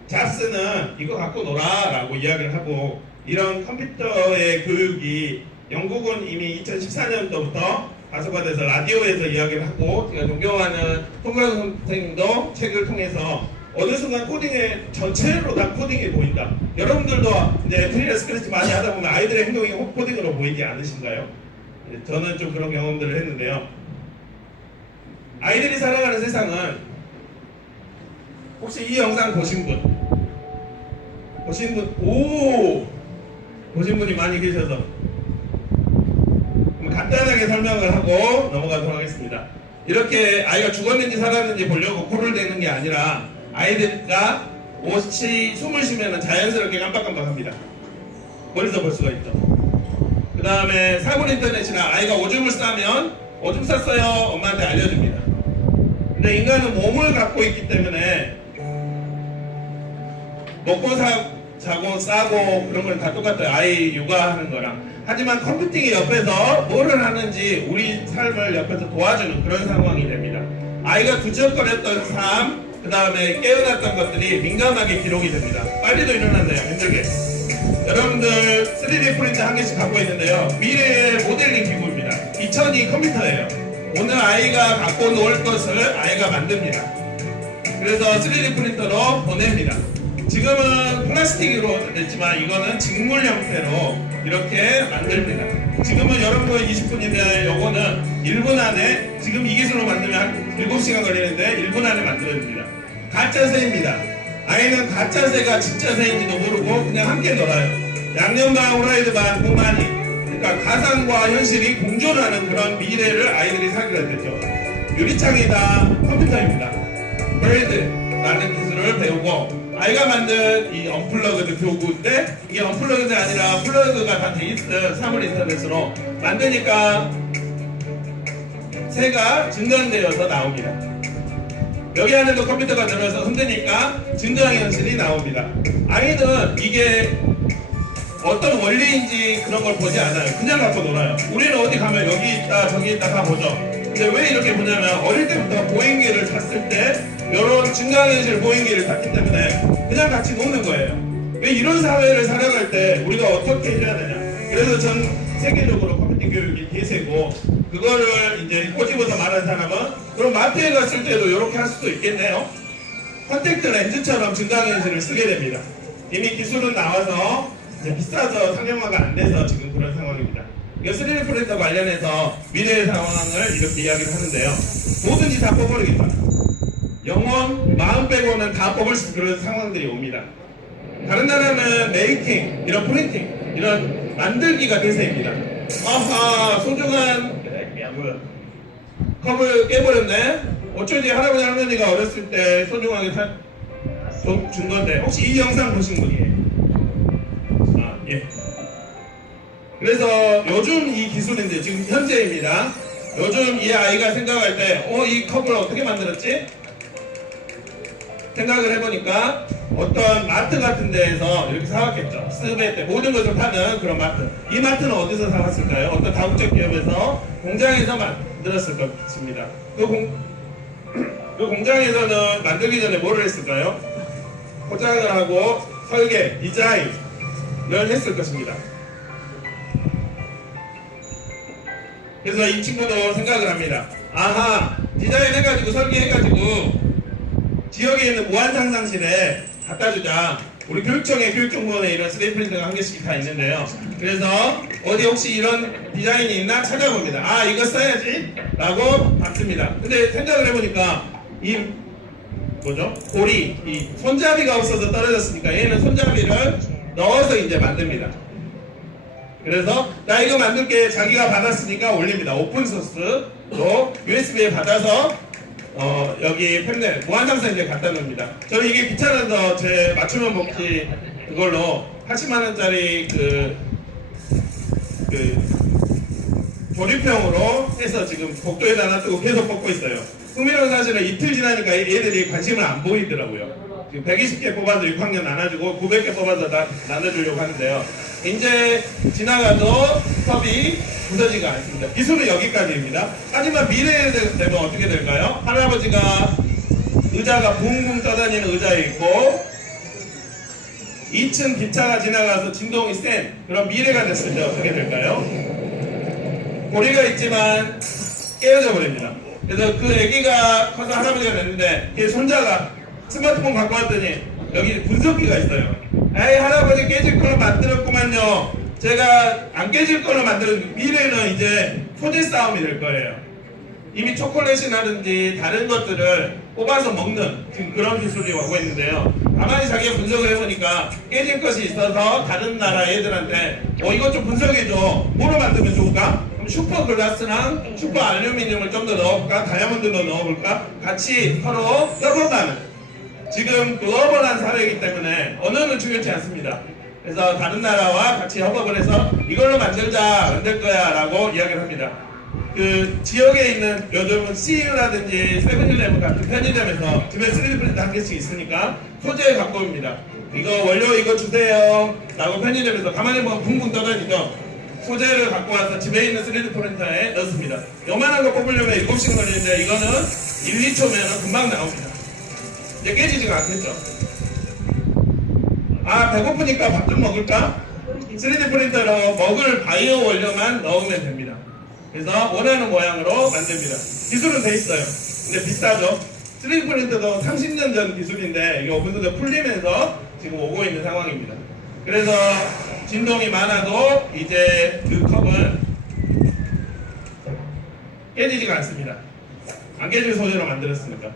잡스는 이거 갖고 놀아 라고 이야기를 하고 이런 컴퓨터의 교육이 영국은 이미 2014년도부터 가속화돼서 라디오에서 이야기를 하고 제가 존경하는 통강 선생님도 책을 통해서 어느 순간 코딩에 전체로 다 코딩이 보인다. 여러분들도 이제 트리얼 스크래치 많이 하다 보면 아이들의 행동이 코딩으로 보이지 않으신가요? 저는 좀 그런 경험들을 했는데요. 아이들이 살아가는 세상은 혹시 이 영상 보신 분? 보신 분이 많이 계셔서 간단하게 설명을 하고 넘어가도록 하겠습니다. 이렇게 아이가 죽었는지 살았는지 보려고 코를 대는 게 아니라 아이들과 옷이 숨을 쉬면 자연스럽게 깜빡깜빡합니다. 멀리서 볼 수가 있죠. 그 다음에 사물 인터넷이나 아이가 오줌을 싸면 오줌 쌌어요 엄마한테 알려줍니다. 근데 인간은 몸을 갖고 있기 때문에 먹고 자고 싸고 그런 건 다 똑같아요. 아이 육아하는 거랑. 하지만 컴퓨팅이 옆에서 뭐를 하는지 우리 삶을 옆에서 도와주는 그런 상황이 됩니다. 아이가 두적거렸던 삶, 그 다음에 깨어났던 것들이 민감하게 기록이 됩니다. 빨리도 일어난대요. 힘들게. 여러분들 3D 프린터 한 개씩 갖고 있는데요. 미래의 모델링 기구입니다. 2002 컴퓨터예요. 오늘 아이가 갖고 놀 것을 아이가 만듭니다. 그래서 3D 프린터로 보냅니다. 지금은 플라스틱으로 됐지만 이거는 직물 형태로 이렇게 만듭니다. 지금은 여러분들 20분인데 요거는 1분 안에 지금 이 기술로 만들면 한 7시간 걸리는데 1분 안에 만들어집니다. 가짜 새입니다. 아이는 가짜 새가 진짜 새인지도 모르고 그냥 함께 놀아요. 양념반 후라이드 반 고마니. 그러니까 가상과 현실이 공존하는 그런 미래를 아이들이 살게 되죠. 유리창이 다 컴퓨터입니다. 브레이드라는 기술을 배우고 아이가 만든 이 언플러그드 교구인데 이게 언플러그드가 아니라 플러그가 다 돼 있는 사물 인터넷으로 만드니까 새가 증강되어서 나옵니다. 여기 안에도 컴퓨터가 들어서 흔드니까 증강현실이 나옵니다. 아이는 이게 어떤 원리인지 그런 걸 보지 않아요. 그냥 갖고 놀아요. 우리는 어디 가면 여기 있다 저기 있다 다 보죠. 근데 왜 이렇게 보냐면 어릴 때부터 보행기를 탔을 때 이런 증강현실 보행기를 탔기 때문에 그냥 같이 노는 거예요. 왜 이런 사회를 살아갈 때 우리가 어떻게 해야 되냐. 그래서 전 세계적으로 컴퓨팅 교육이 대세고 그거를 이제 꼬집어서 말하는 사람은 그럼 마트에 갔을 때도 이렇게 할 수도 있겠네요. 컨택트 렌즈처럼 증강현실을 쓰게 됩니다. 이미 기술은 나와서 이제 비싸서 상용화가 안 돼서 지금 그런 상황입니다. 이거 3D 프린터 관련해서 미래의 상황을 이렇게 이야기를 하는데요. 뭐든지 다 뽑아버리겠다. 영혼, 마음 빼고는 다 뽑을 수 있는 그런 상황들이 옵니다. 다른 나라는 메이킹, 이런 프린팅, 이런 만들기가 대세입니다. 아하, 소중한 컵을 깨버렸네? 어쩐지 할아버지 할머니가 어렸을 때 소중하게 준 건데, 혹시 이 영상 보신 분이에요? 아, 예. 그래서 요즘 이 기술인데, 지금 현재입니다. 요즘 이 아이가 생각할 때, 이 컵을 어떻게 만들었지? 생각을 해보니까 어떤 마트 같은 데에서 이렇게 사왔겠죠. 스베 때 모든 것을 파는 그런 마트. 이 마트는 어디서 사왔을까요? 어떤 다국적 기업에서 공장에서 만들었을 것입니다. 그 공장에서는 만들기 전에 뭐를 했을까요? 포장을 하고 설계, 디자인을 했을 것입니다. 그래서 이 친구도 생각을 합니다. 아하, 디자인 해가지고 설계해가지고 지역에 있는 무한상상실에 갖다주자. 우리 교육청에 교육정보원에 이런 3D 프린터가 한 개씩 다 있는데요. 그래서 어디 혹시 이런 디자인이 있나 찾아봅니다. 아, 이거 써야지 라고 받습니다. 근데 생각을 해보니까 이 뭐죠? 고리, 이 손잡이가 없어서 떨어졌으니까 얘는 손잡이를 넣어서 이제 만듭니다. 그래서 나 이거 만들게 자기가 받았으니까 올립니다. 오픈소스로 USB에 받아서 여기 팬넬 무한상상 이제 갖다 놓습니다. 저는 이게 귀찮아서 제 맞춤형 복지 그걸로 80만 원짜리 그 조립형으로 해서 지금 복도에다 놔두고 계속 뽑고 있어요. 흥미로운 사실은 이틀 지나니까 얘들이 관심을 안 보이더라고요. 지금 120개 뽑아서 6학년 나눠주고 900개 뽑아서 나눠주려고 하는데요. 이제 지나가도 컵이 부서지가 않습니다. 기술은 여기까지입니다. 하지만 미래에 되면 어떻게 될까요? 할아버지가 의자가 붕붕 떠다니는 의자에 있고 2층 기차가 지나가서 진동이 센 그런 미래가 됐을 때 어떻게 될까요? 고리가 있지만 깨어져 버립니다. 그래서 그 아기가 커서 할아버지가 됐는데 걔 손자가 스마트폰 갖고 왔더니 여기 분석기가 있어요. 에이, 할아버지 깨질 걸로 만들었구만요. 제가 안 깨질 걸로 만든 미래는 이제 소재 싸움이 될 거예요. 이미 초콜릿이라든지 다른 것들을 뽑아서 먹는 지금 그런 기술이 오고 있는데요. 가만히 자기가 분석을 해보니까 깨질 것이 있어서 다른 나라 애들한테 이것 좀 분석해줘. 뭐로 만들면 좋을까? 그럼 슈퍼 글라스랑 슈퍼 알루미늄을 좀 더 넣어볼까? 다이아몬드도 넣어볼까? 같이 서로 협업하는 지금 글로벌한 사회이기 때문에 언어는 중요치 않습니다. 그래서 다른 나라와 같이 협업을 해서 이걸로 만들 거야 라고 이야기를 합니다. 그 지역에 있는 요즘은 CU라든지 세븐일레븐 같은 편의점에서 집에 3D 프린터 한 개씩 있으니까 소재 갖고 옵니다. 이거 원료 이거 주세요 라고 편의점에서 가만히 보면 붕붕 떠다니죠. 소재를 갖고 와서 집에 있는 3D 프린터에 넣습니다. 요만한 거 뽑으려면 7시간 걸리는데 이거는 1, 2초면 금방 나옵니다. 이제 깨지지가 않겠죠. 아, 배고프니까 밥 좀 먹을까? 3D 프린터로 먹을 바이오 원료만 넣으면 됩니다. 그래서 원하는 모양으로 만듭니다. 기술은 돼 있어요. 근데 비싸죠. 3D 프린터도 30년 전 기술인데 이게 오픈소스 풀리면서 지금 오고 있는 상황입니다. 그래서 진동이 많아도 이제 그 컵은 깨지지가 않습니다. 안 깨질 소재로 만들었으니까.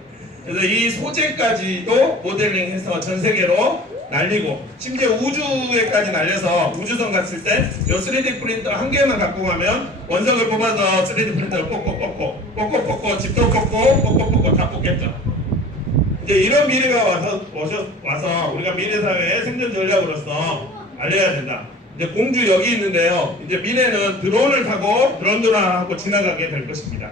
그래서 이 소재까지도 모델링해서 전 세계로 날리고 심지어 우주에까지 날려서 우주선 갔을 때 이 3D 프린터 한 개만 갖고 가면 원석을 뽑아서 3D 프린터를 뽑고 집도 뽑고 다 뽑겠죠. 이제 이런 미래가 와서 우리가 미래 사회의 생존 전략으로서 알려야 된다. 이제 공주 여기 있는데요. 이제 미래는 드론을 타고 드론하고 지나가게 될 것입니다.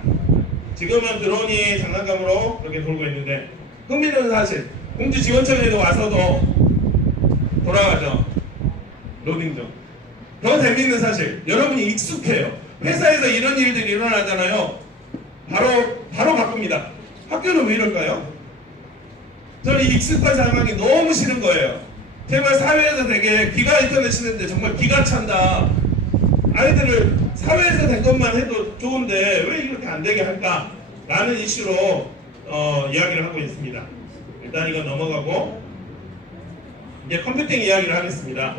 지금은 드론이 장난감으로 그렇게 돌고 있는데 흥미로운 사실 공주 지원청에도 와서도 돌아가죠. 로딩 중. 더 재미있는 사실 여러분이 익숙해요. 회사에서 이런 일들이 일어나잖아요. 바로 바꿉니다. 학교는 왜 이럴까요? 저는 이 익숙한 상황이 너무 싫은 거예요. 제발 사회에서 되게 기가 인터넷 치는데 정말 기가 찬다. 아이들을 사회에서 된 것만 해도 좋은데 왜 이렇게 안 되게 할까? 라는 이슈로 이야기를 하고 있습니다. 일단 이건 넘어가고 이제 컴퓨팅 이야기를 하겠습니다.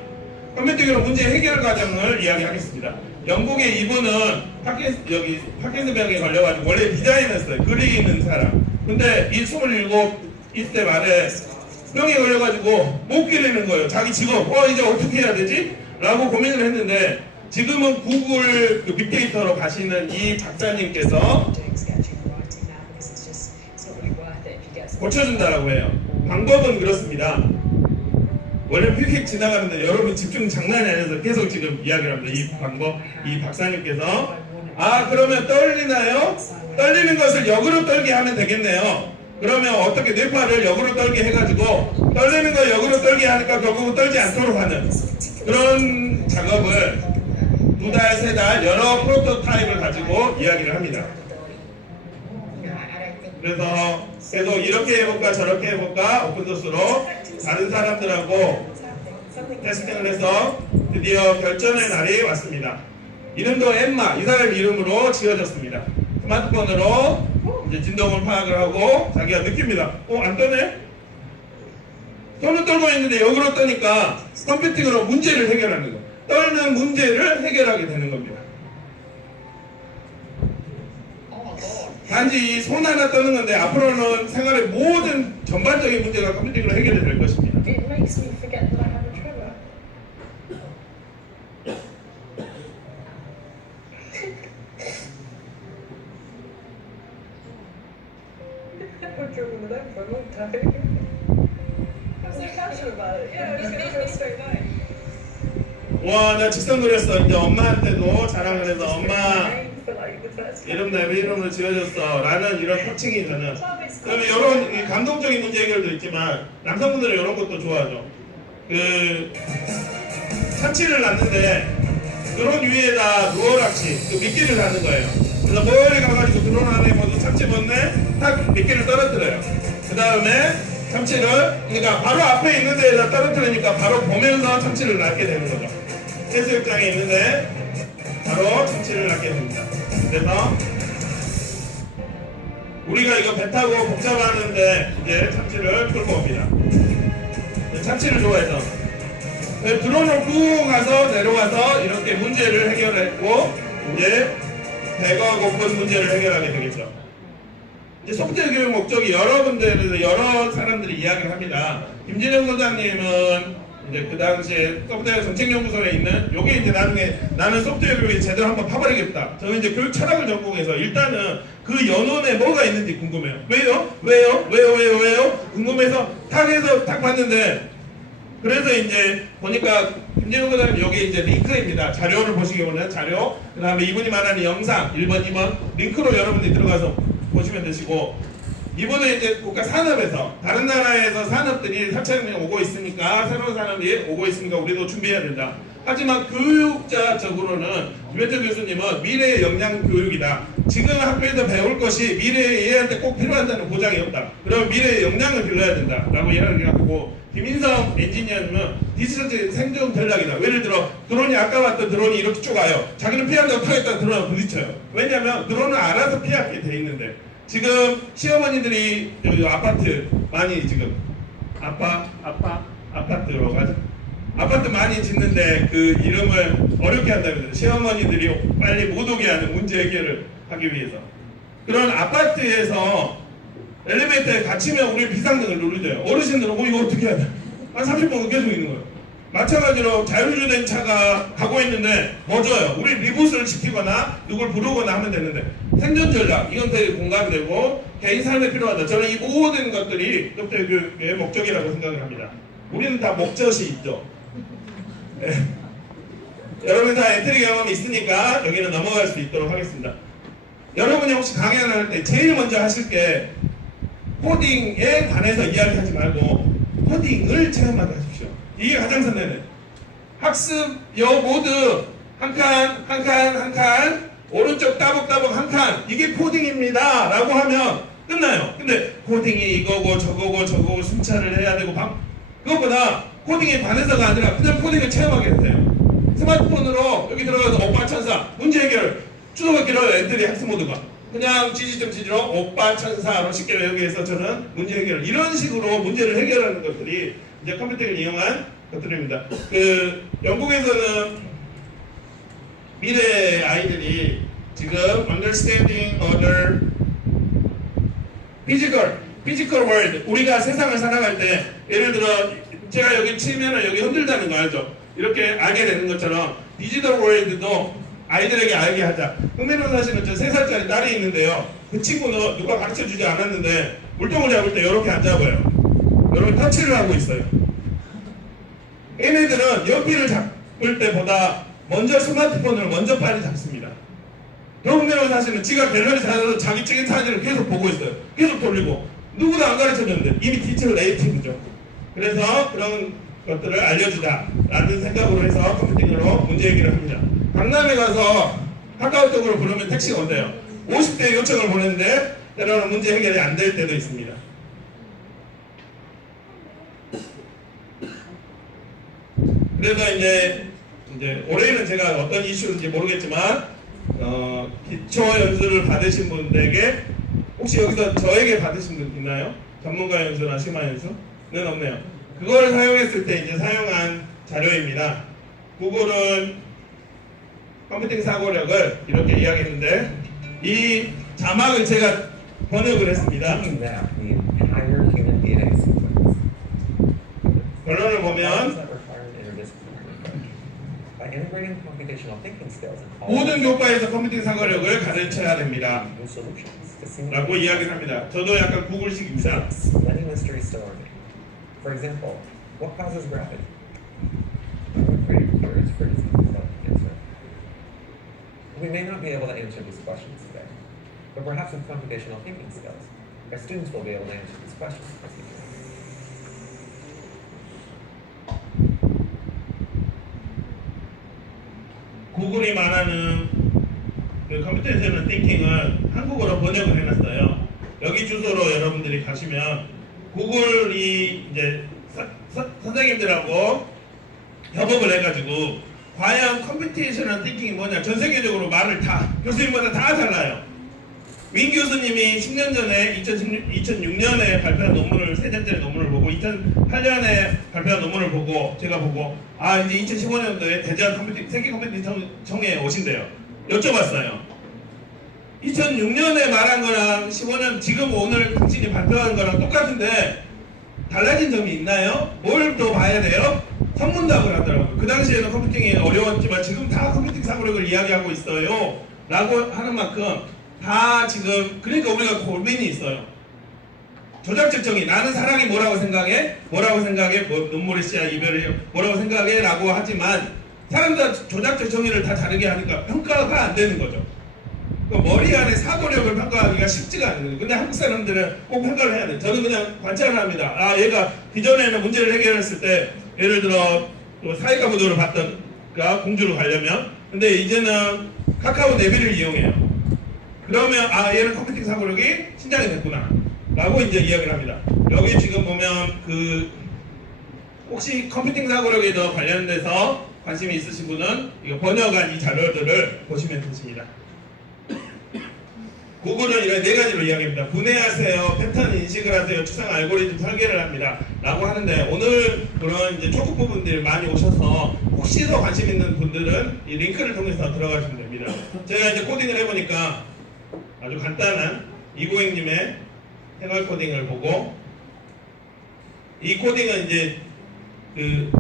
컴퓨팅으로 문제 해결 과정을 이야기하겠습니다. 영국의 이분은 파킨슨 병에 걸려가지고 원래 디자이너였어요. 그리는 사람. 근데 이 27, 20대 말에 병에 걸려가지고 못 기르는 거예요. 자기 직업. 이제 어떻게 해야 되지? 라고 고민을 했는데 지금은 구글 그 빅데이터로 가시는 이 박사님께서 고쳐준다라고 해요. 방법은 그렇습니다. 원래 휙휙 지나가는데 여러분 집중 장난이 아니어서 계속 지금 이야기를 합니다. 이 방법, 이 박사님께서 그러면 떨리나요? 떨리는 것을 역으로 떨게 하면 되겠네요. 그러면 어떻게 뇌파를 역으로 떨게 해가지고 떨리는 걸 역으로 떨게 하니까 결국은 떨지 않도록 하는 그런 작업을 2달, 3달 여러 프로토타입을 가지고 이야기를 합니다. 그래서 계속 이렇게 해볼까 저렇게 해볼까 오픈소스로 다른 사람들하고 테스팅을 해서 드디어 결전의 날이 왔습니다. 이름도 엠마, 이 사람 이름으로 지어졌습니다. 스마트폰으로 이제 진동을 파악을 하고 자기가 느낍니다. 안 떠네? 손은 떨고 있는데 역으로 떠니까 컴퓨팅으로 문제를 해결하는 거예요. 떨는 문제를 해결하게 되는 겁니다. 단지 손 하나 떠는 건데 앞으로는 생활의 모든 전반적인 문제가 컴퓨팅으로 해결이 될 것입니다. It makes me forget that I have a tremor. I've been drinking with them for a long time. I was so casual about it. Yeah, I was going to feel so nice. 와, 나 직접 노렸어. 이제 엄마한테도 자랑을 해서 엄마 For like the first 이름 내비 이름을 지어줬어 라는 이런 코칭이 저는 그다음에 이런 이 감동적인 문제 해결도 있지만 남성분들은 이런 것도 좋아하죠. 그 참치를 낳는데 드론 위에다 누워락치 그 미끼를 닫는 거예요. 그래서 멀리 가가지고 드론 안에 모두 참치 먹네 딱 미끼를 떨어뜨려요. 그 다음에 참치를 그러니까 바로 앞에 있는 데에다 떨어뜨리니까 바로 보면서 참치를 낳게 되는 거죠. 해수욕장에 있는데 바로 참치를 낳게 됩니다. 그래서 우리가 이거 배 타고 복잡하는데 이제 참치를 끌고 옵니다. 참치를 좋아해서 드론을 꾹 가서 내려가서 이렇게 문제를 해결했고 이제 배가 고픈 문제를 해결하게 되겠죠. 이제 소프트웨어 교육 목적이 여러분들에서 여러 사람들이 이야기를 합니다. 김진영 소장님은 이제 그 당시에 소프트웨어 정책연구소에 있는 요게 이제 나중에 나는 소프트웨어 교육이 제대로 한번 파버리겠다. 저는 이제 교육 철학을 전공해서 일단은 그 연원에 뭐가 있는지 궁금해요. 왜요? 궁금해서 탁 해서 탁 봤는데 그래서 이제 보니까 김진웅 소장님 여기 이제 링크입니다. 자료를 보시기 원하는 자료, 그 다음에 이분이 말하는 영상 1번, 2번 링크로 여러분들이 들어가서 보시면 되시고 이번에 이제 국가 산업에서 다른 나라에서 산업들이 4차 혁명이 오고 있으니까 새로운 산업이 오고 있으니까 우리도 준비해야 된다. 하지만 교육자적으로는 김현철 교수님은 미래의 역량 교육이다. 지금 학교에서 배울 것이 미래의 얘한테 꼭 필요한다는 보장이 없다. 그럼 미래의 역량을 길러야 된다. 라고 이야기하고 김인성 엔지니어님은 디지털 생존 전략이다. 예를 들어 드론이 아까 봤던 드론이 이렇게 쭉 와요. 자기는 피한다고 타겠다가 드론하고 부딪혀요. 왜냐하면 드론은 알아서 피하게 돼 있는데 지금 시어머니들이 여기 아파트 많이 지금 아파트로 가죠. 아파트 많이 짓는데 그 이름을 어렵게 한다면서 시어머니들이 빨리 못 오게 하는 문제 해결을 하기 위해서 그런 아파트에서 엘리베이터에 갇히면 우리 비상등을 누르죠. 어르신들은 이거 어떻게 해야 돼? 한 30분 계속 있는 거예요. 마찬가지로 자율주행 차가 가고 있는데 멎어요. 우리 리부스를 시키거나 누굴 부르거나 하면 되는데 생존 전략 이건 되게 공감이 되고 개인 삶에 필요하다. 저는 이 모든 것들이 소프트웨어 교육의 목적이라고 생각을 합니다. 우리는 다 목젖이 있죠. 네. 여러분 다 엔트리 경험이 있으니까 여기는 넘어갈 수 있도록 하겠습니다. 여러분이 혹시 강연을 할 때 제일 먼저 하실 게 코딩에 관해서 이야기하지 말고 코딩을 체험하게 하십시오. 이게 가장 선대는 학습 여 모드 한 칸 오른쪽 따복따복 한 칸 이게 코딩입니다 라고 하면 끝나요. 근데 코딩이 이거고 저거고 순차를 해야 되고 그것보다 코딩에 반해서가 아니라 그냥 코딩을 체험하게 되세요. 스마트폰으로 여기 들어가서 오빠 천사 문제 해결 주소가 길어요. 엔트리 학습 모드가 그냥 지지로 오빠 천사로 쉽게 여기에서 저는 문제 해결 이런 식으로 문제를 해결하는 것들이 이제 컴퓨터를 이용한 것들입니다. 그 영국에서는 미래 아이들이 지금 understanding other physical world, 우리가 세상을 살아갈 때 예를 들어 제가 여기 치면은 여기 흔들다는 거 알죠? 이렇게 알게 되는 것처럼 디지털 월드도 아이들에게 알게 하자. 흥민호 사실은 저 3살짜리 딸이 있는데요. 그 친구는 누가 가르쳐주지 않았는데 물통을 잡을 때 이렇게 안 잡아요. 이렇게 터치를 하고 있어요. 얘네들은 연필을 잡을 때보다 먼저 스마트폰을 먼저 빨리 잡습니다. 흥민호 사실은 지가 갤러리 찾아서 자기 찍은 사진을 계속 보고 있어요. 계속 돌리고 누구도 안 가르쳐줬는데 이미 디지털 네이티브죠. 그래서 그런 것들을 알려주자라는 생각으로 해서 컴퓨팅으로 문제 얘기를 합니다. 강남에 가서 카카오톡으로 부르면 택시가 온대요. 50대 요청을 보냈는데 때로는 문제 해결이 안 될 때도 있습니다. 그래서 이제 올해는 제가 어떤 이슈인지 모르겠지만 기초 연수를 받으신 분들에게 혹시 여기서 저에게 받으신 분 있나요? 전문가 연수나 심화 연수는 없네요. 그걸 사용했을 때 이제 사용한 자료입니다. 구글은 컴퓨팅 사고력을 이렇게 이야기했는데 이 자막을 제가 번역을 했습니다. Taking that, the entire human DNA sequence. 결론을 Problems 보면 that require an interdisciplinary approach. By integrating computational thinking skills in all 모든 교과에서 컴퓨팅 사고력을 가르쳐야 됩니다. new solutions to seem 라고 이야기를 합니다. 저도 약간 구글식입니다. many mysteries still remain. For example, what causes gravity? What creative queries for diseases that we answer? We may not be able to answer these questions today, but perhaps with computational thinking skills, our students will be able to answer these questions in the future. 구글이 말하는 그 컴퓨테이셔널 띵킹을 한국어로 번역을 해놨어요. 여기 주소로 여러분들이 가시면 구글이 이제 선생님들하고 협업을 해가지고 과연 컴퓨테이셔널 띵킹이 뭐냐 전 세계적으로 말을 다 교수님마다 다 달라요. 윈 교수님이 10년 전에 2006년에 발표한 논문을 3년짜리 논문을 보고 2008년에 발표한 논문을 보고 제가 보고 아 이제 2015년도에 대전 세계 컴퓨팅청에 오신대요. 여쭤봤어요. 2006년에 말한 거랑 15년 지금 오늘 당신이 발표한 거랑 똑같은데 달라진 점이 있나요? 뭘 더 봐야 돼요? 선문답을 하더라고요. 그 당시에는 컴퓨팅이 어려웠지만 지금 다 컴퓨팅 사고력을 이야기하고 있어요. 라고 하는 만큼 다 지금 그러니까 우리가 고민이 있어요. 조작적 정의 나는 사랑이 뭐라고 생각해? 뭐라고 생각해? 뭐 눈물의 씨야 이별이 뭐라고 생각해? 라고 하지만 사람들 조작적 정의를 다 다르게 하니까 평가가 안 되는 거죠. 그 머리 안에 사고력을 평가하기가 쉽지가 않은 거죠. 근데 한국 사람들은 꼭 평가를 해야 돼요. 저는 그냥 관찰을 합니다. 아 얘가 기존에는 문제를 해결했을 때 예를 들어 사회과 구조를 받던 공주로 가려면 근데 이제는 카카오 내비를 이용해요. 그러면 아 얘는 컴퓨팅 사고력이 신장이 됐구나 라고 이제 이야기를 합니다. 여기 지금 보면 그 혹시 컴퓨팅 사고력에 더 관련돼서 관심이 있으신 분은 이거 번역한 이 자료들을 보시면 되십니다. 구글은 이런 4가지로 이야기합니다. 분해하세요, 패턴 인식을 하세요, 추상 알고리즘 설계를 합니다. 라고 하는데 오늘 그런 이제 초급 부분들 많이 오셔서 혹시 더 관심 있는 분들은 이 링크를 통해서 들어가시면 됩니다. 제가 이제 코딩을 해보니까 아주 간단한 이고잉님의 생활 코딩을 보고 이 코딩은 이제 그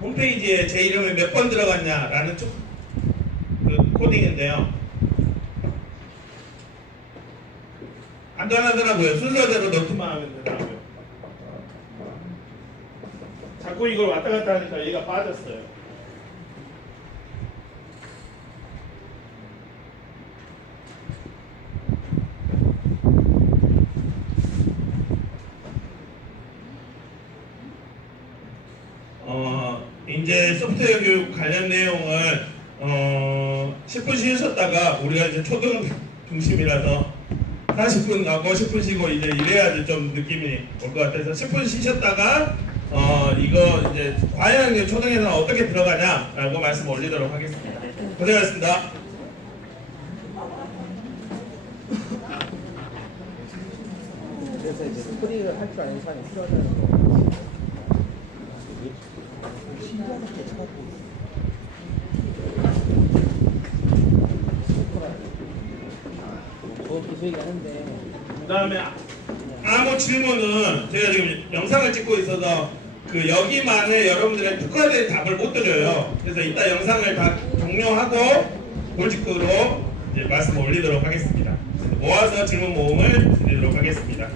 홈페이지에 제 이름이 몇 번 들어갔냐라는 그 코딩인데요. 간단하더라고요. 순서대로 넣기만 하면 되더라고요. 자꾸 이걸 왔다 갔다 하니까 얘가 빠졌어요. 이제 소프트웨어 교육 관련 내용을 10분 쉬셨다가 우리가 이제 초등 중심이라서 40분 가고 10분 쉬고 이제 이래야지 좀 느낌이 올 것 같아서 10분 쉬셨다가 이거 이제 과연 초등에서 어떻게 들어가냐라고 말씀 올리도록 하겠습니다. 고생하셨습니다. 그래서 이제 스크린을 할 줄 아는 사람이 필요하다는 거. 신기하게 쳐갖고 그 얘기 하는데 그다음에 아무 질문은 저희가 지금 영상을 찍고 있어서 그 여기만의 여러분들의 특화된 답을 못 드려요. 그래서 이따 영상을 다 종료하고 볼직구로 이제 말씀 올리도록 하겠습니다. 모아서 질문 모음을 드리도록 하겠습니다.